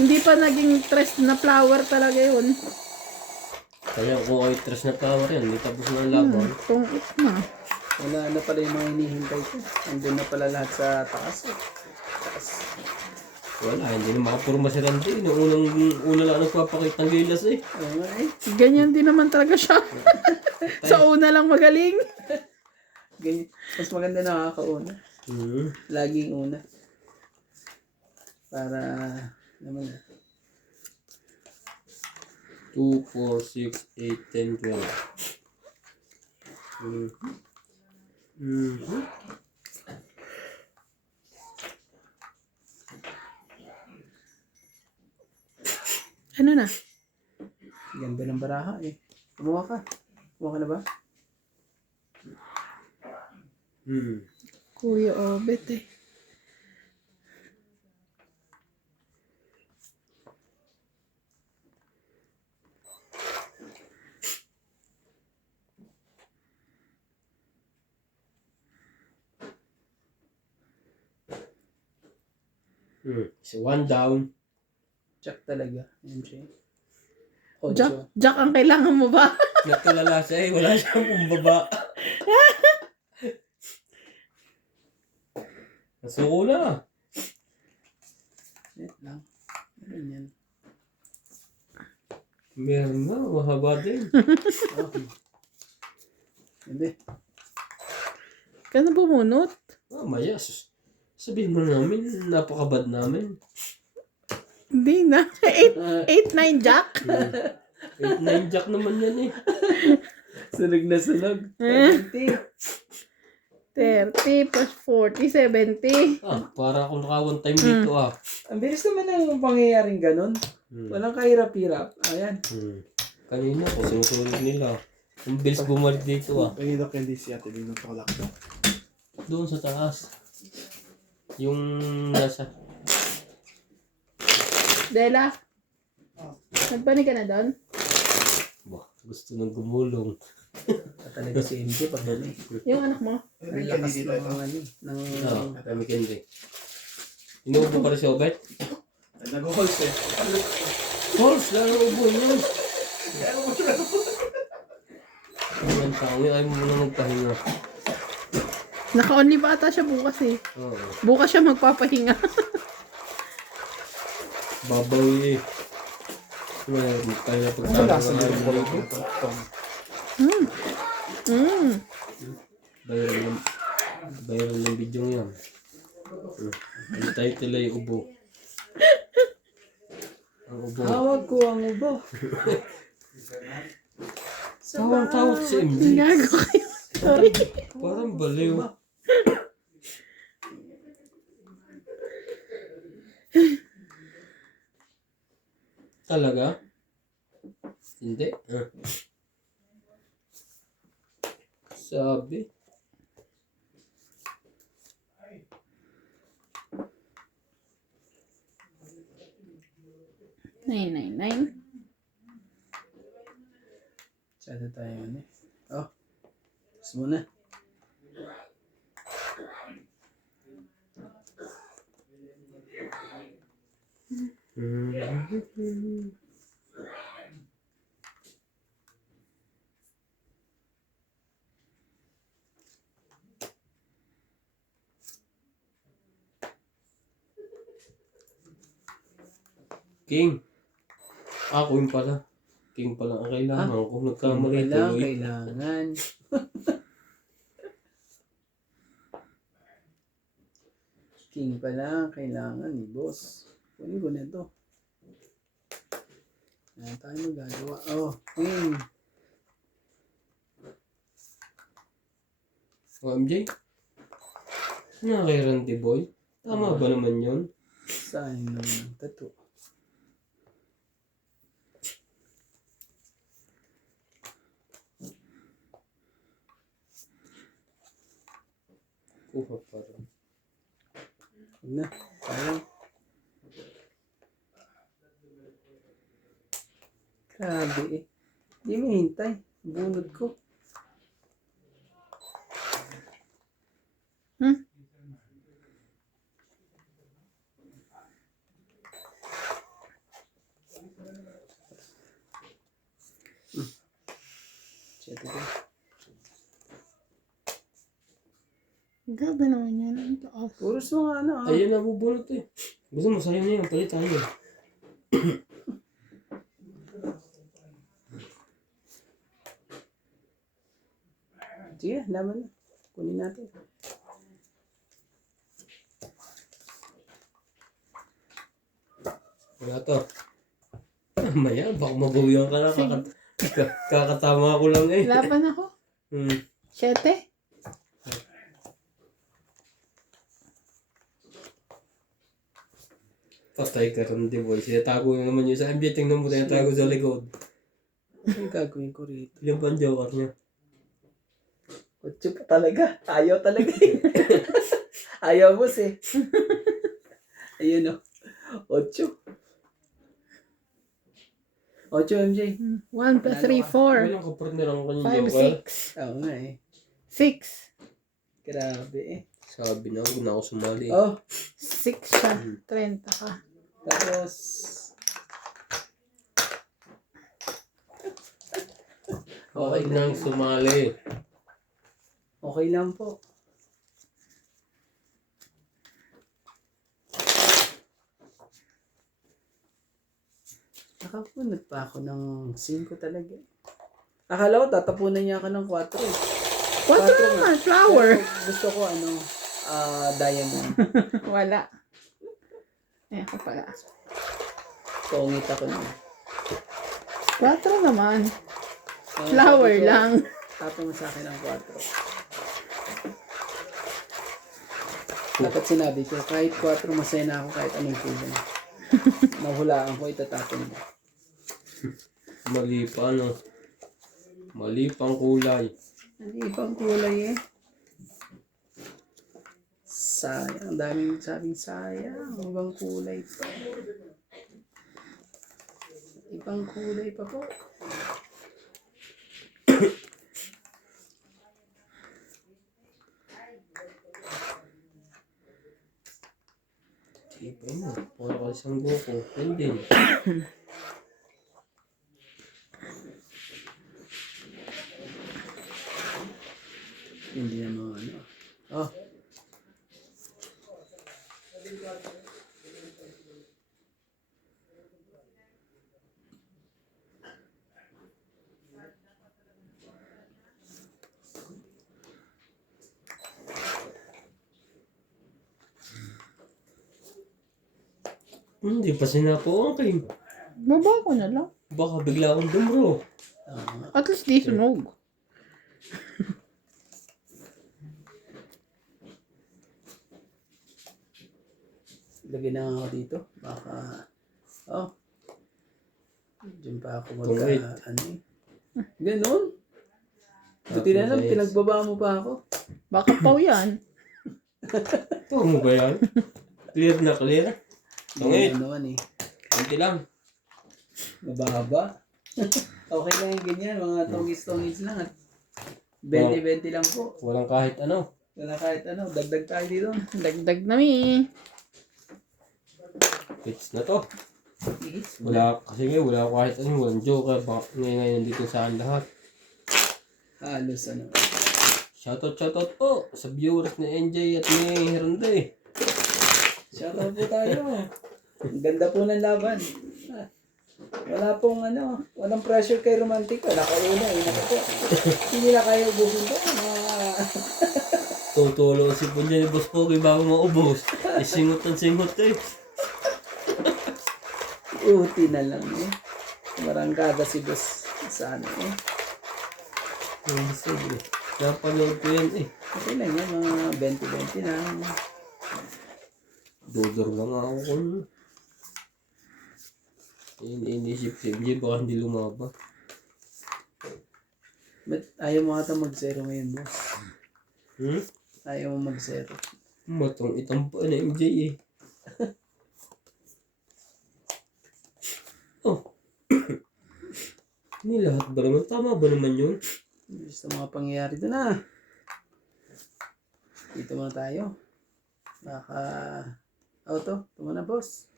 Hindi pa naging Tres na flower talaga yun. Kaya kung ay tres na flower yan, hindi tapos na ang laban. Tungit na. Wala na pala yung mga hinihintay ko. Nandun na pala lahat sa taas eh. Taas. Wala, hindi na makapurma si Randy. Nung una lang nagpapakita ng gilas eh. Oo nga eh. Ganyan din naman talaga siya. Sa una lang magaling. Ganyan. Mas maganda nakakauna. Laging una. Para naman 2, 4, 6, 8, 10, 12. Ano na? ganda ng baraha eh. Kumuha ka. Kumuha ka na ba? Kuya Obet eh. So, 1 down. Jack talaga. MJ. Jack ang kailangan mo ba? Natulala siya eh. Wala siyang kumbaba. Nasuko na. Net lang. Meron yan. Meron na. Mahaba din. Okay. Hindi. Ka na bumunot? Mayas. Sabihin mo namin, napakabad namin. Hindi na. 8, 9 Jack. 8-9 jack naman yan eh. Sunog na sunog. 70. 30 plus 40, 70. Para akong naka one time dito ah. Ang bilis naman ang pangyayaring ganun. Walang kahirap-hirap. Ayan. Kanina ko, sinusunod nila. Ang bilis bumalik dito ah. Kanina ko hindi siya tibing ng tulak ko. Doon sa taas. Yung nasa... Dela, nagpanig ka na doon? Bah, gusto nang gumulong. Talaga si MJ pag gano'n eh. Yung anak mo? Ang lakas ng mga ano. Kami Kenry. Inuubo pa rin si Obet? Nag-halls eh. Horse! Lalo ubo yun! Ang tao yun, ayaw mo muna magpahinga. Naka-only ba ata siya bukas eh. Oo. Bukas siya magpapahinga. Babawi eh. Well, tayo na Ano lasa pagtama din ng ko mga lang ito. ito? Viral ng video yan. Ang title ay ubo. Ang ubo. Hawag ko ang ubo. Tawag si MJ. Gago kayo. Sorry. Parang baliw. Talaga? Hindi. Sabi. $9.99. Sada tayo ano eh. Oh. Gusto mo na. King. Queen pala. King pala ang kailangan. Kung nagkamali tuloy. Kailangan. King pala ang kailangan ni boss. Kunin ko na ito. Wala tayo magagawa. Oh, Queen. MJ? Ano kay Randy Boy? Tama ba naman yun? Sayang naman ang tattoo. Kuha pa rin. Huwag na. Sayang. Grabe eh. Hindi mo hintay. Bunod ko. Siyete ko. Grabe naman yan. Ang taas. Puros mo nga ano. Ayun na bubunot eh. Gusto mo sa'yo na yun. Palit tayo. Sige, laban na. Kunin natin. Wala to. Maya, baka mabuyan ka na. Kakatama ko lang eh. Laban ako. 7. Patay ka rin, di boy. Sinatago na naman yun sa MJ. Tingnan mo tayo tago sa likod. Ano yung gagawin ko rito? Ilan pa ang joker niya? 8 pa talaga. Ayaw talaga eh. Ayaw boss eh. Ayun o. 8. 8 MJ. 1 plus 3, 4. Walang kapartner ang kanyang 5, joker. 6. Oo nga eh. 6. Grabe eh. Sabi na, huwag na ako sumali. Oh, 6 siya. 30 ka. tapos... Okay nang sumali. Okay lang po. Nakapunod pa ako ng 5 talaga. Akala ko tatapunan niya ako ng 4 eh. 4 naman. Flower. Pero gusto ko diamond. Wala. Ayan ko pala. Pungit ako nun. 4 naman. Kaya Flower sabi ko, lang. Tapo mo sa akin ng 4. Dapat sinabi ko, kahit 4 masaya na ako kahit anong kulay. Nahulaan ko, itatapon mo. Mali pa, no? Mali pang kulay. Ano ibang kulay eh? Sayang, ang daming sabing sayang. Ibang kulay pa. Ibang kulay pa po. Sige pa yun. Pura ka isang buko. Yan din. Hindi na mga ano. Oh. Hindi pa sinapo. Okay. Baba ko na lang. Baka bigla akong dumro. At least di sunog. Lagyan na ako dito. Baka, diyan pa ako Wait. ano eh. Ganun. Buti na lang, pinagbaba mo pa ako. Baka paw yan. Ito mo ba yan? Clear na clear? Tungit. Ano naman eh. Kunti lang. Mababa. Okay lang yung ganyan, mga tongis-tongis lang. 20-20 lang po. Walang kahit ano. Wala kahit ano, dagdag tayo dito. Dagdag na mi. Hits na to. Yes. Wala, kasi ngayon wala kahit ano. Walang joker. Ngayon nandito saan lahat. Halos ano. Shoutout po sa viewers ni NJ at ni Herande. Shoutout po tayo. Ang ganda po ng laban. Wala pong walang pressure kay romantic. Wala kayo na eh. Naku po. Hindi na kayo ubusin to. Tutulo si Punja ni Boss Pogi bago maubos. Singot ng singot eh. Uti na lang eh. Marangkada si boss sa ano eh. Ang sige. Napanood ko yan eh. Okay lang yan, mga 20-20 lang. Dodor lang ako kung inisip si MJ baka hindi lumaba. Ba't ayaw mo ata mag-zero ngayon, boss? Ayaw mo mag-zero. Matong itampa na MJ eh. Oh. Hindi lahat ba naman? Tama ba naman yun? Gusto mga pangyayari doon ah. Dito muna tayo. Auto, ito muna boss.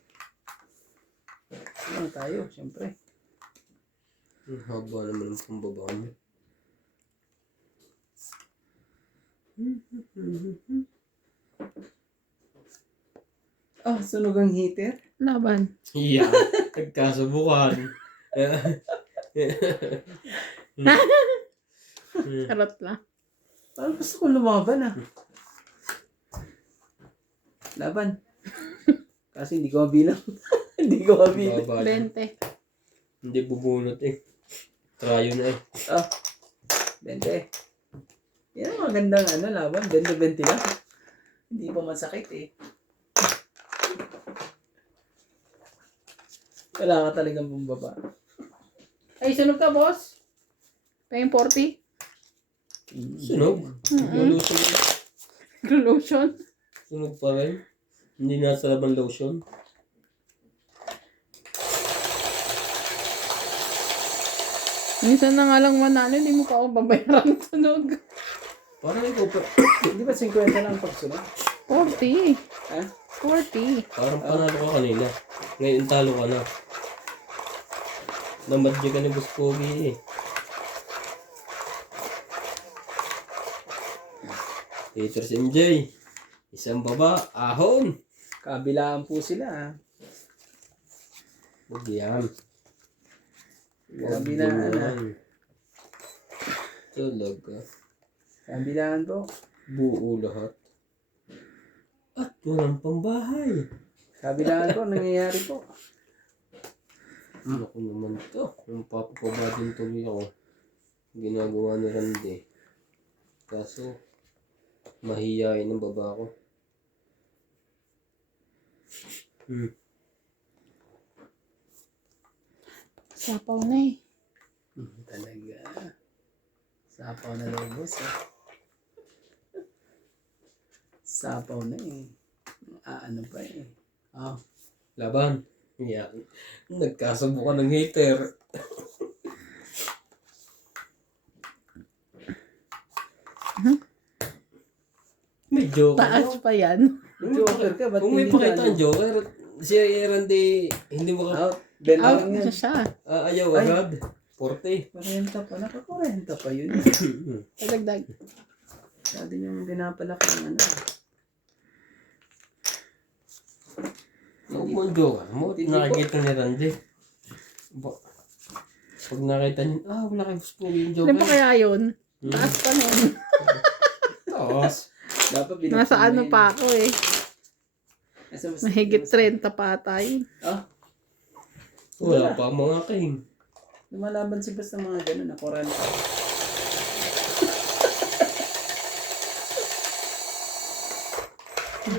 Ito muna tayo, syempre. Ang haba naman ang pambaba niya. Sunog ang heater. Laban. Yeah, nagkasubukan. Karot lang. Parang gusto ko lumaban ah. Laban. Kasi hindi ko mabilang. Hindi ko mabilang. Baba niya. 20. Hindi bubunot eh. Trayo na eh. 20. Yan ang magandang laban. 20-20 lang. Hindi pa masakit eh. Wala ka talagang bumbaba. Ay, sunog ka, boss. Paying 40. Sunog? Lotion. Lotion. Sunog pa rin. Hindi nasa laban lotion. Minsan na nga lang manalo, hindi mo pa ako babayaran sunog. Parang ikaw pa. Hindi ba 50 lang pagsunod? 40. Ha? 40. Parang panalo ka kanina. Ngayon talo ka na. Namadya ka ni Boss Pogi eh. Haters MJ. Isang baba. Ahon. Kabilaan po sila ah. Huwag yan. Kabilaan ah. Talaga. Kabilaan po. Buo lahat. At walang pambahay. Kabilaan po, nangyayari po. Ako naman to. Yung papapaba din tuloy ako. Ginagawa ni Randy. Kaso, mahihayin ang baba ko. Sapaw na eh. Talaga. Sapaw na daw boss ah. Sapaw na eh. Ano pa eh. Laban. Yan. Nagkasabo ka ng hater. May joker. Taas pa yan. Joker ka, ba't Kung may hindi pakita ka, ang joker, si Randy hindi mo ka... Out. Ben Out lang na yan. siya. Ayaw Ay. agad. 40. 40 pa. Naka-40 pa yun. Dagdag. Sabi niyong pinapalaki ng ano. Huwag mo ang joker mo. Nakikita ni Randy. Pag nakita niyo, wala kay Boss Pogi yung joker. Ano pa kaya yun? Taas pa nun. Taas. Dapat binuksan Nasa mo ano yun. pa ako eh. Mahigit 30 pa ata yun. Wala pa mga king. Lumalaban si basta mga ganun na 40.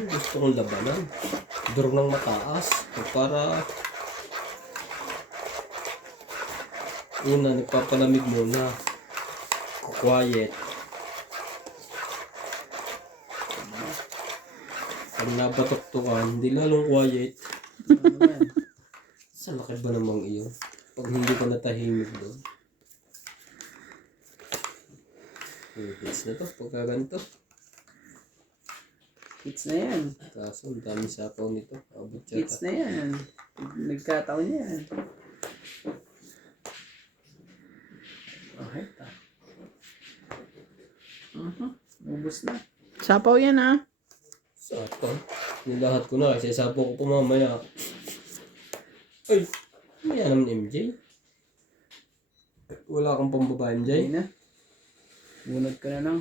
Gusto kong labanan. Durog ng mataas. Para una, nagpapalamig muna. Quiet. Pag nabatok-tukan, hindi lalong quiet. Sa laki ba namang iyo? Pag hindi ka natahimik doon. Hits na to, pagka ganito. Hits na yan. Kaso, ang dami sapaw nito. Abot Hits yata. na yan. Nagkataon yan. Okay ta. Ubus na. Sapaw yan ah. Sapaw. Nilahat ko na kasi sapaw ko pa mamaya. Ay! Hindi naman MJ. Wala kang pambaba Hindi MJ. na. Bunod ka na lang.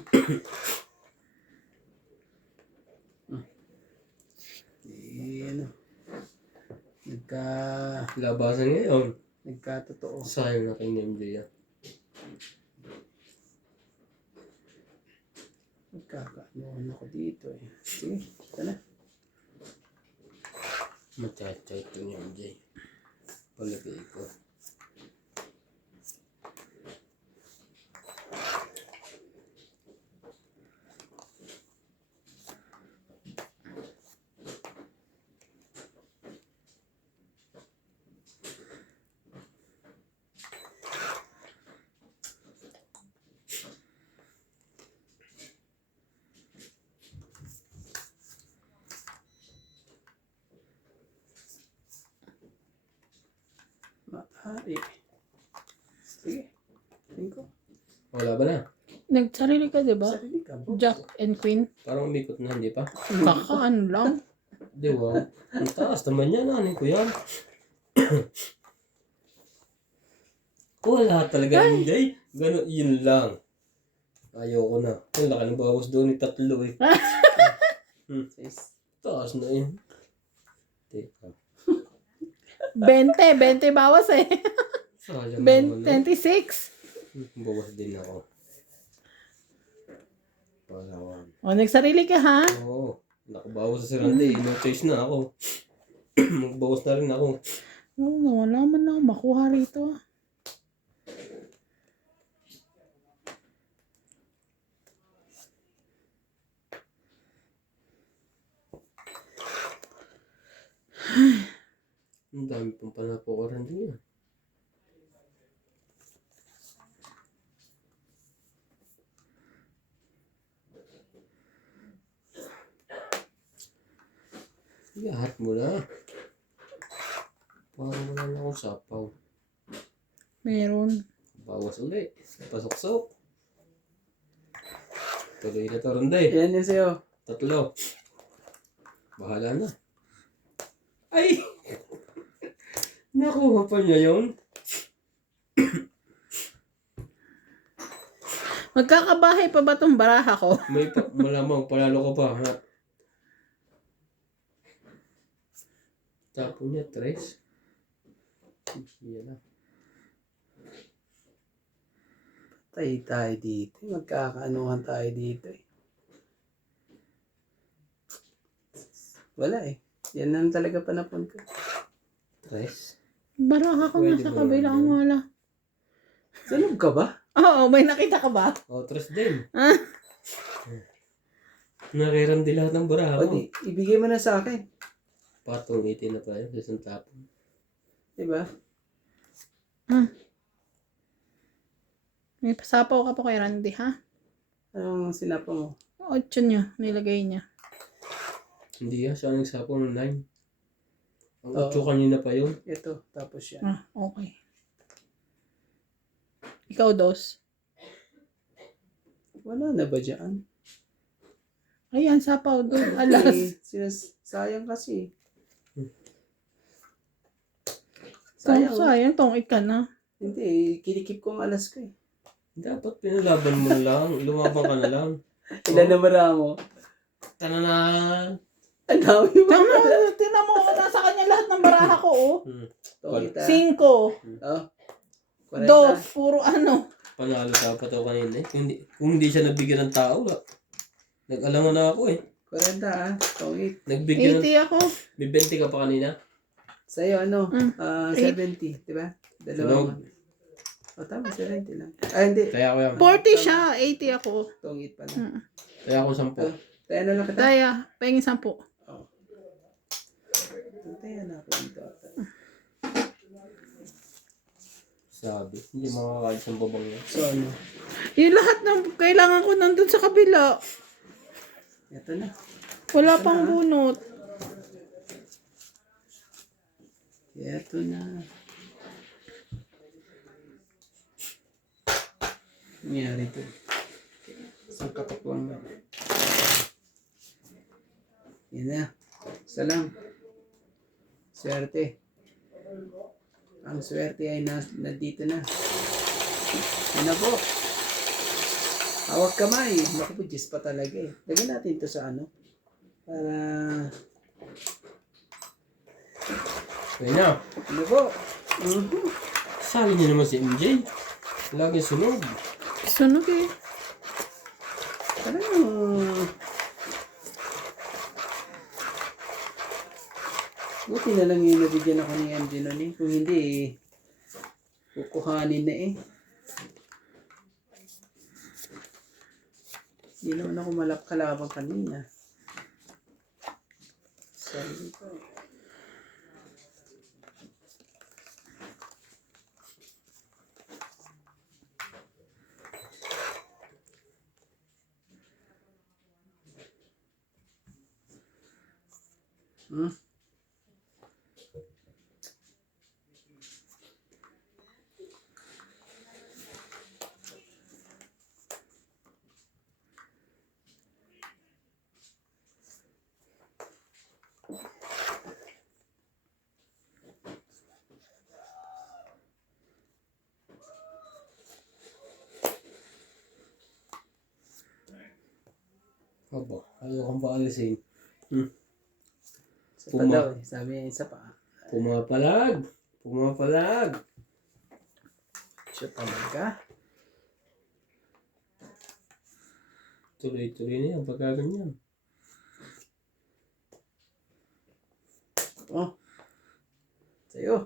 Ano. Labasan ngayon. Nagkatotoo. Sayang na kay MJ yan. Nagkakaanoan ako dito eh. Sige, ito na. Machat-chat to ni MJ. Palagay ko. Matari. Sige. Tingin ko. Wala ba na? Nagsarili ka, di ba? Sarili ka, boss. Jack and Queen. Parang umikot na, hindi pa? Kaka, ano lang. Di ba? Ang taas naman yan, ano ko yan? Wala talaga MJ. Ganun, yun lang. Ayoko na. Ang laki ng bawas doon ni tatlo eh. Sis. Taas na yun. Teka. 20 bawas eh. Sayang naman. 26. Bawas din ako. Palawan. O, nagsarili ka ha? Oo. Nakabawas sa Randy. No choice na ako. Magbawas na rin ako. Oo, wala man na ako makuha rito. Ang dami pang panapukaran din yan. Lahat mo na. Parang wala na akong sapaw. Meron. Bawas ulit. Pasok-sok. Tuloy na to, Randay. Yan yun sa'yo. Tatlo. Bahala na. Ay! Nakuha pa niya yun. Magkakabahay pa ba tong baraha ko? May malamang palalo ka pa, ha? Tapo niya, tres. Yan na. Tayo dito. Magkakaanuhan tayo dito eh. Wala eh. Yan lang talaga panapon ko. Tres? Baraha ko Pwede nasa ba kabila yun? ang wala. Sanog ka ba? Oo, may nakita ka ba? O, tres din. Nakirandi lahat ng baraha O mo. di, ibigay mo na sa akin. Patong 18 na pa yun sa isang tapon. Diba? May pasapaw ka pa kay Randy, ha? Anong sinapa mo? 8 niya, nilagay niya. Hindi yan, siya nagsapon ng 9. Ang Oo. 8 kanina pa yun. Ito, tapos yan. Ah, okay. Ikaw, Dos. Wala na ba dyan? Ayan, sapaw doon. Eh, Alas. sayang kasi. Sayang. Sayang. Sayang, tongit ka na. Hindi, kinikip ko ang alas ko eh. Dapat pinalaban mo lang. Lumaban ka na lang. Ilan na mara mo? Tananan! Ang dami mo. Tingnan mo, nasa kanya lahat ng baraha ko, oh. Ito, kita. 5. Oh, 40. 2, puro ano. Panalo dapat ako kanina eh. Kung hindi siya nabigyan ng tao, nag-alangan na ako eh. 40 ah. Tongit. Nagbigyan ng... 80 ako. May 20 ka pa kanina. Sa'yo ano? Eight. 70. Diba? Sunog. O tama, 70 lang. Ah, hindi. Kaya ako yan. 40 siya, 80 ako. Tongit pala. Kaya ako 10. Tayo na lang kita. Daya, pahingin 10. Tayo na ako dito. Sabi. Hindi makakalit ng babang yan. So ano? Yung lahat ng kailangan ko nandun sa kabila. Ito na. Wala pang bunot. Ito na. Nangyari ito. Isang kapakuan lang. Yan na. Isa lang. Swerte. Ang swerte ay nandito na. Yan na po. Hawak kamay. Naku po, Diyos pa talaga eh. Lagyan natin to sa ano. Para... Ayun na. Ano po? Mhm. Sali niya naman si MJ. Lagi sunog. Sunog eh. Parang... Buti na lang yung nabigyan ako ni MJ noon eh. Kung hindi eh, kukuhanin na eh. Hindi naman ako kalabang kanina. Sorry po. Hmm? Opo, ayaw kong paalisin. Isa pa daw eh. Sabi niya isa pa. Pumapalag. Pumapalag. Siya talaga. Tuloy-tuloy na yan pagka ganyan. Oh. Sa'yo.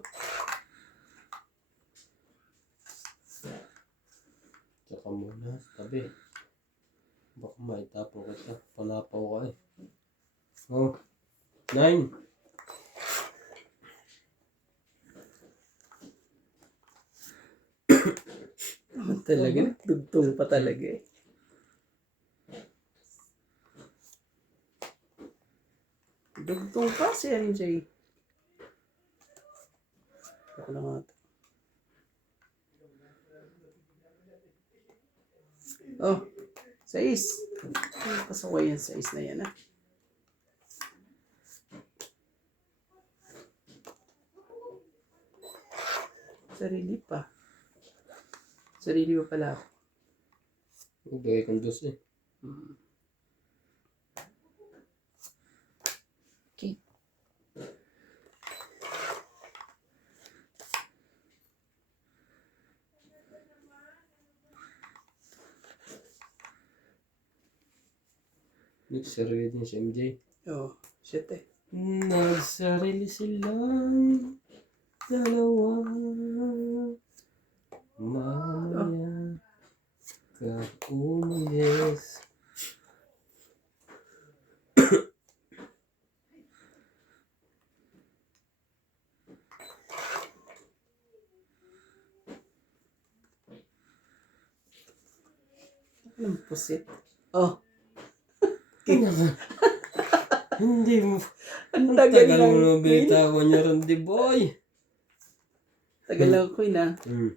Tsaka muna sa tabi. Baka maitapon ko ito. Panapaw ka eh. Oh. 9. Talaga. Dugtong pa talaga eh. Dugtong pa si MJ. Ako na nga ito. Oh. 6. Pasaway yung 6 na yan ah. Sarili pa. Sarili pa pala ako. Bagay kong dos eh. Okay. Nagsarili din si MJ. Oh, shit eh. Nagsarili silang dalawa. Mamaya ka umalis. Anong pusit? Oh, Hindi mo. ang Ang tagal tagal lang. mo nung binitawan niya ron, di boy. Tagal lang Queen ah. Hmm.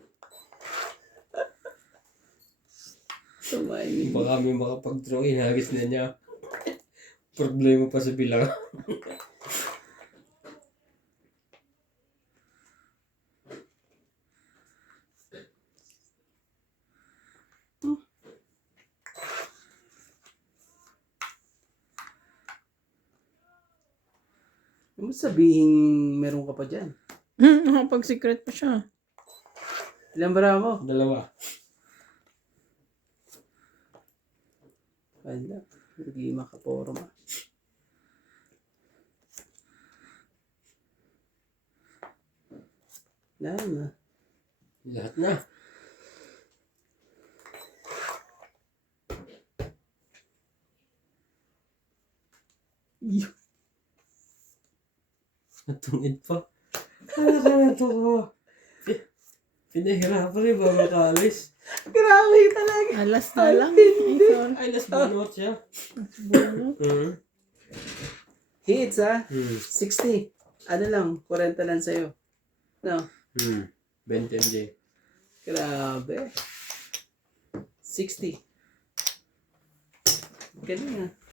Tumayin. Baka may makapag-draw, inagis na niya. Problema pa sa bilang. Ano sabihin meron ka pa dyan? Nakapag-secret pa siya. Ilang bara mo? 2. Wala. Hindi makaporma. Wala na. Lahat na. Natungid pa. Kala ka na to ko. Pinahirapan rin ba makaalis? Grabe talaga. Alas na lang. Ay, sorry. Ay, last bunot siya. Bulo. Hits ah. 60. Ano lang, 40 lang sa'yo. No? 20 MJ. Grabe. 60. Galing ah.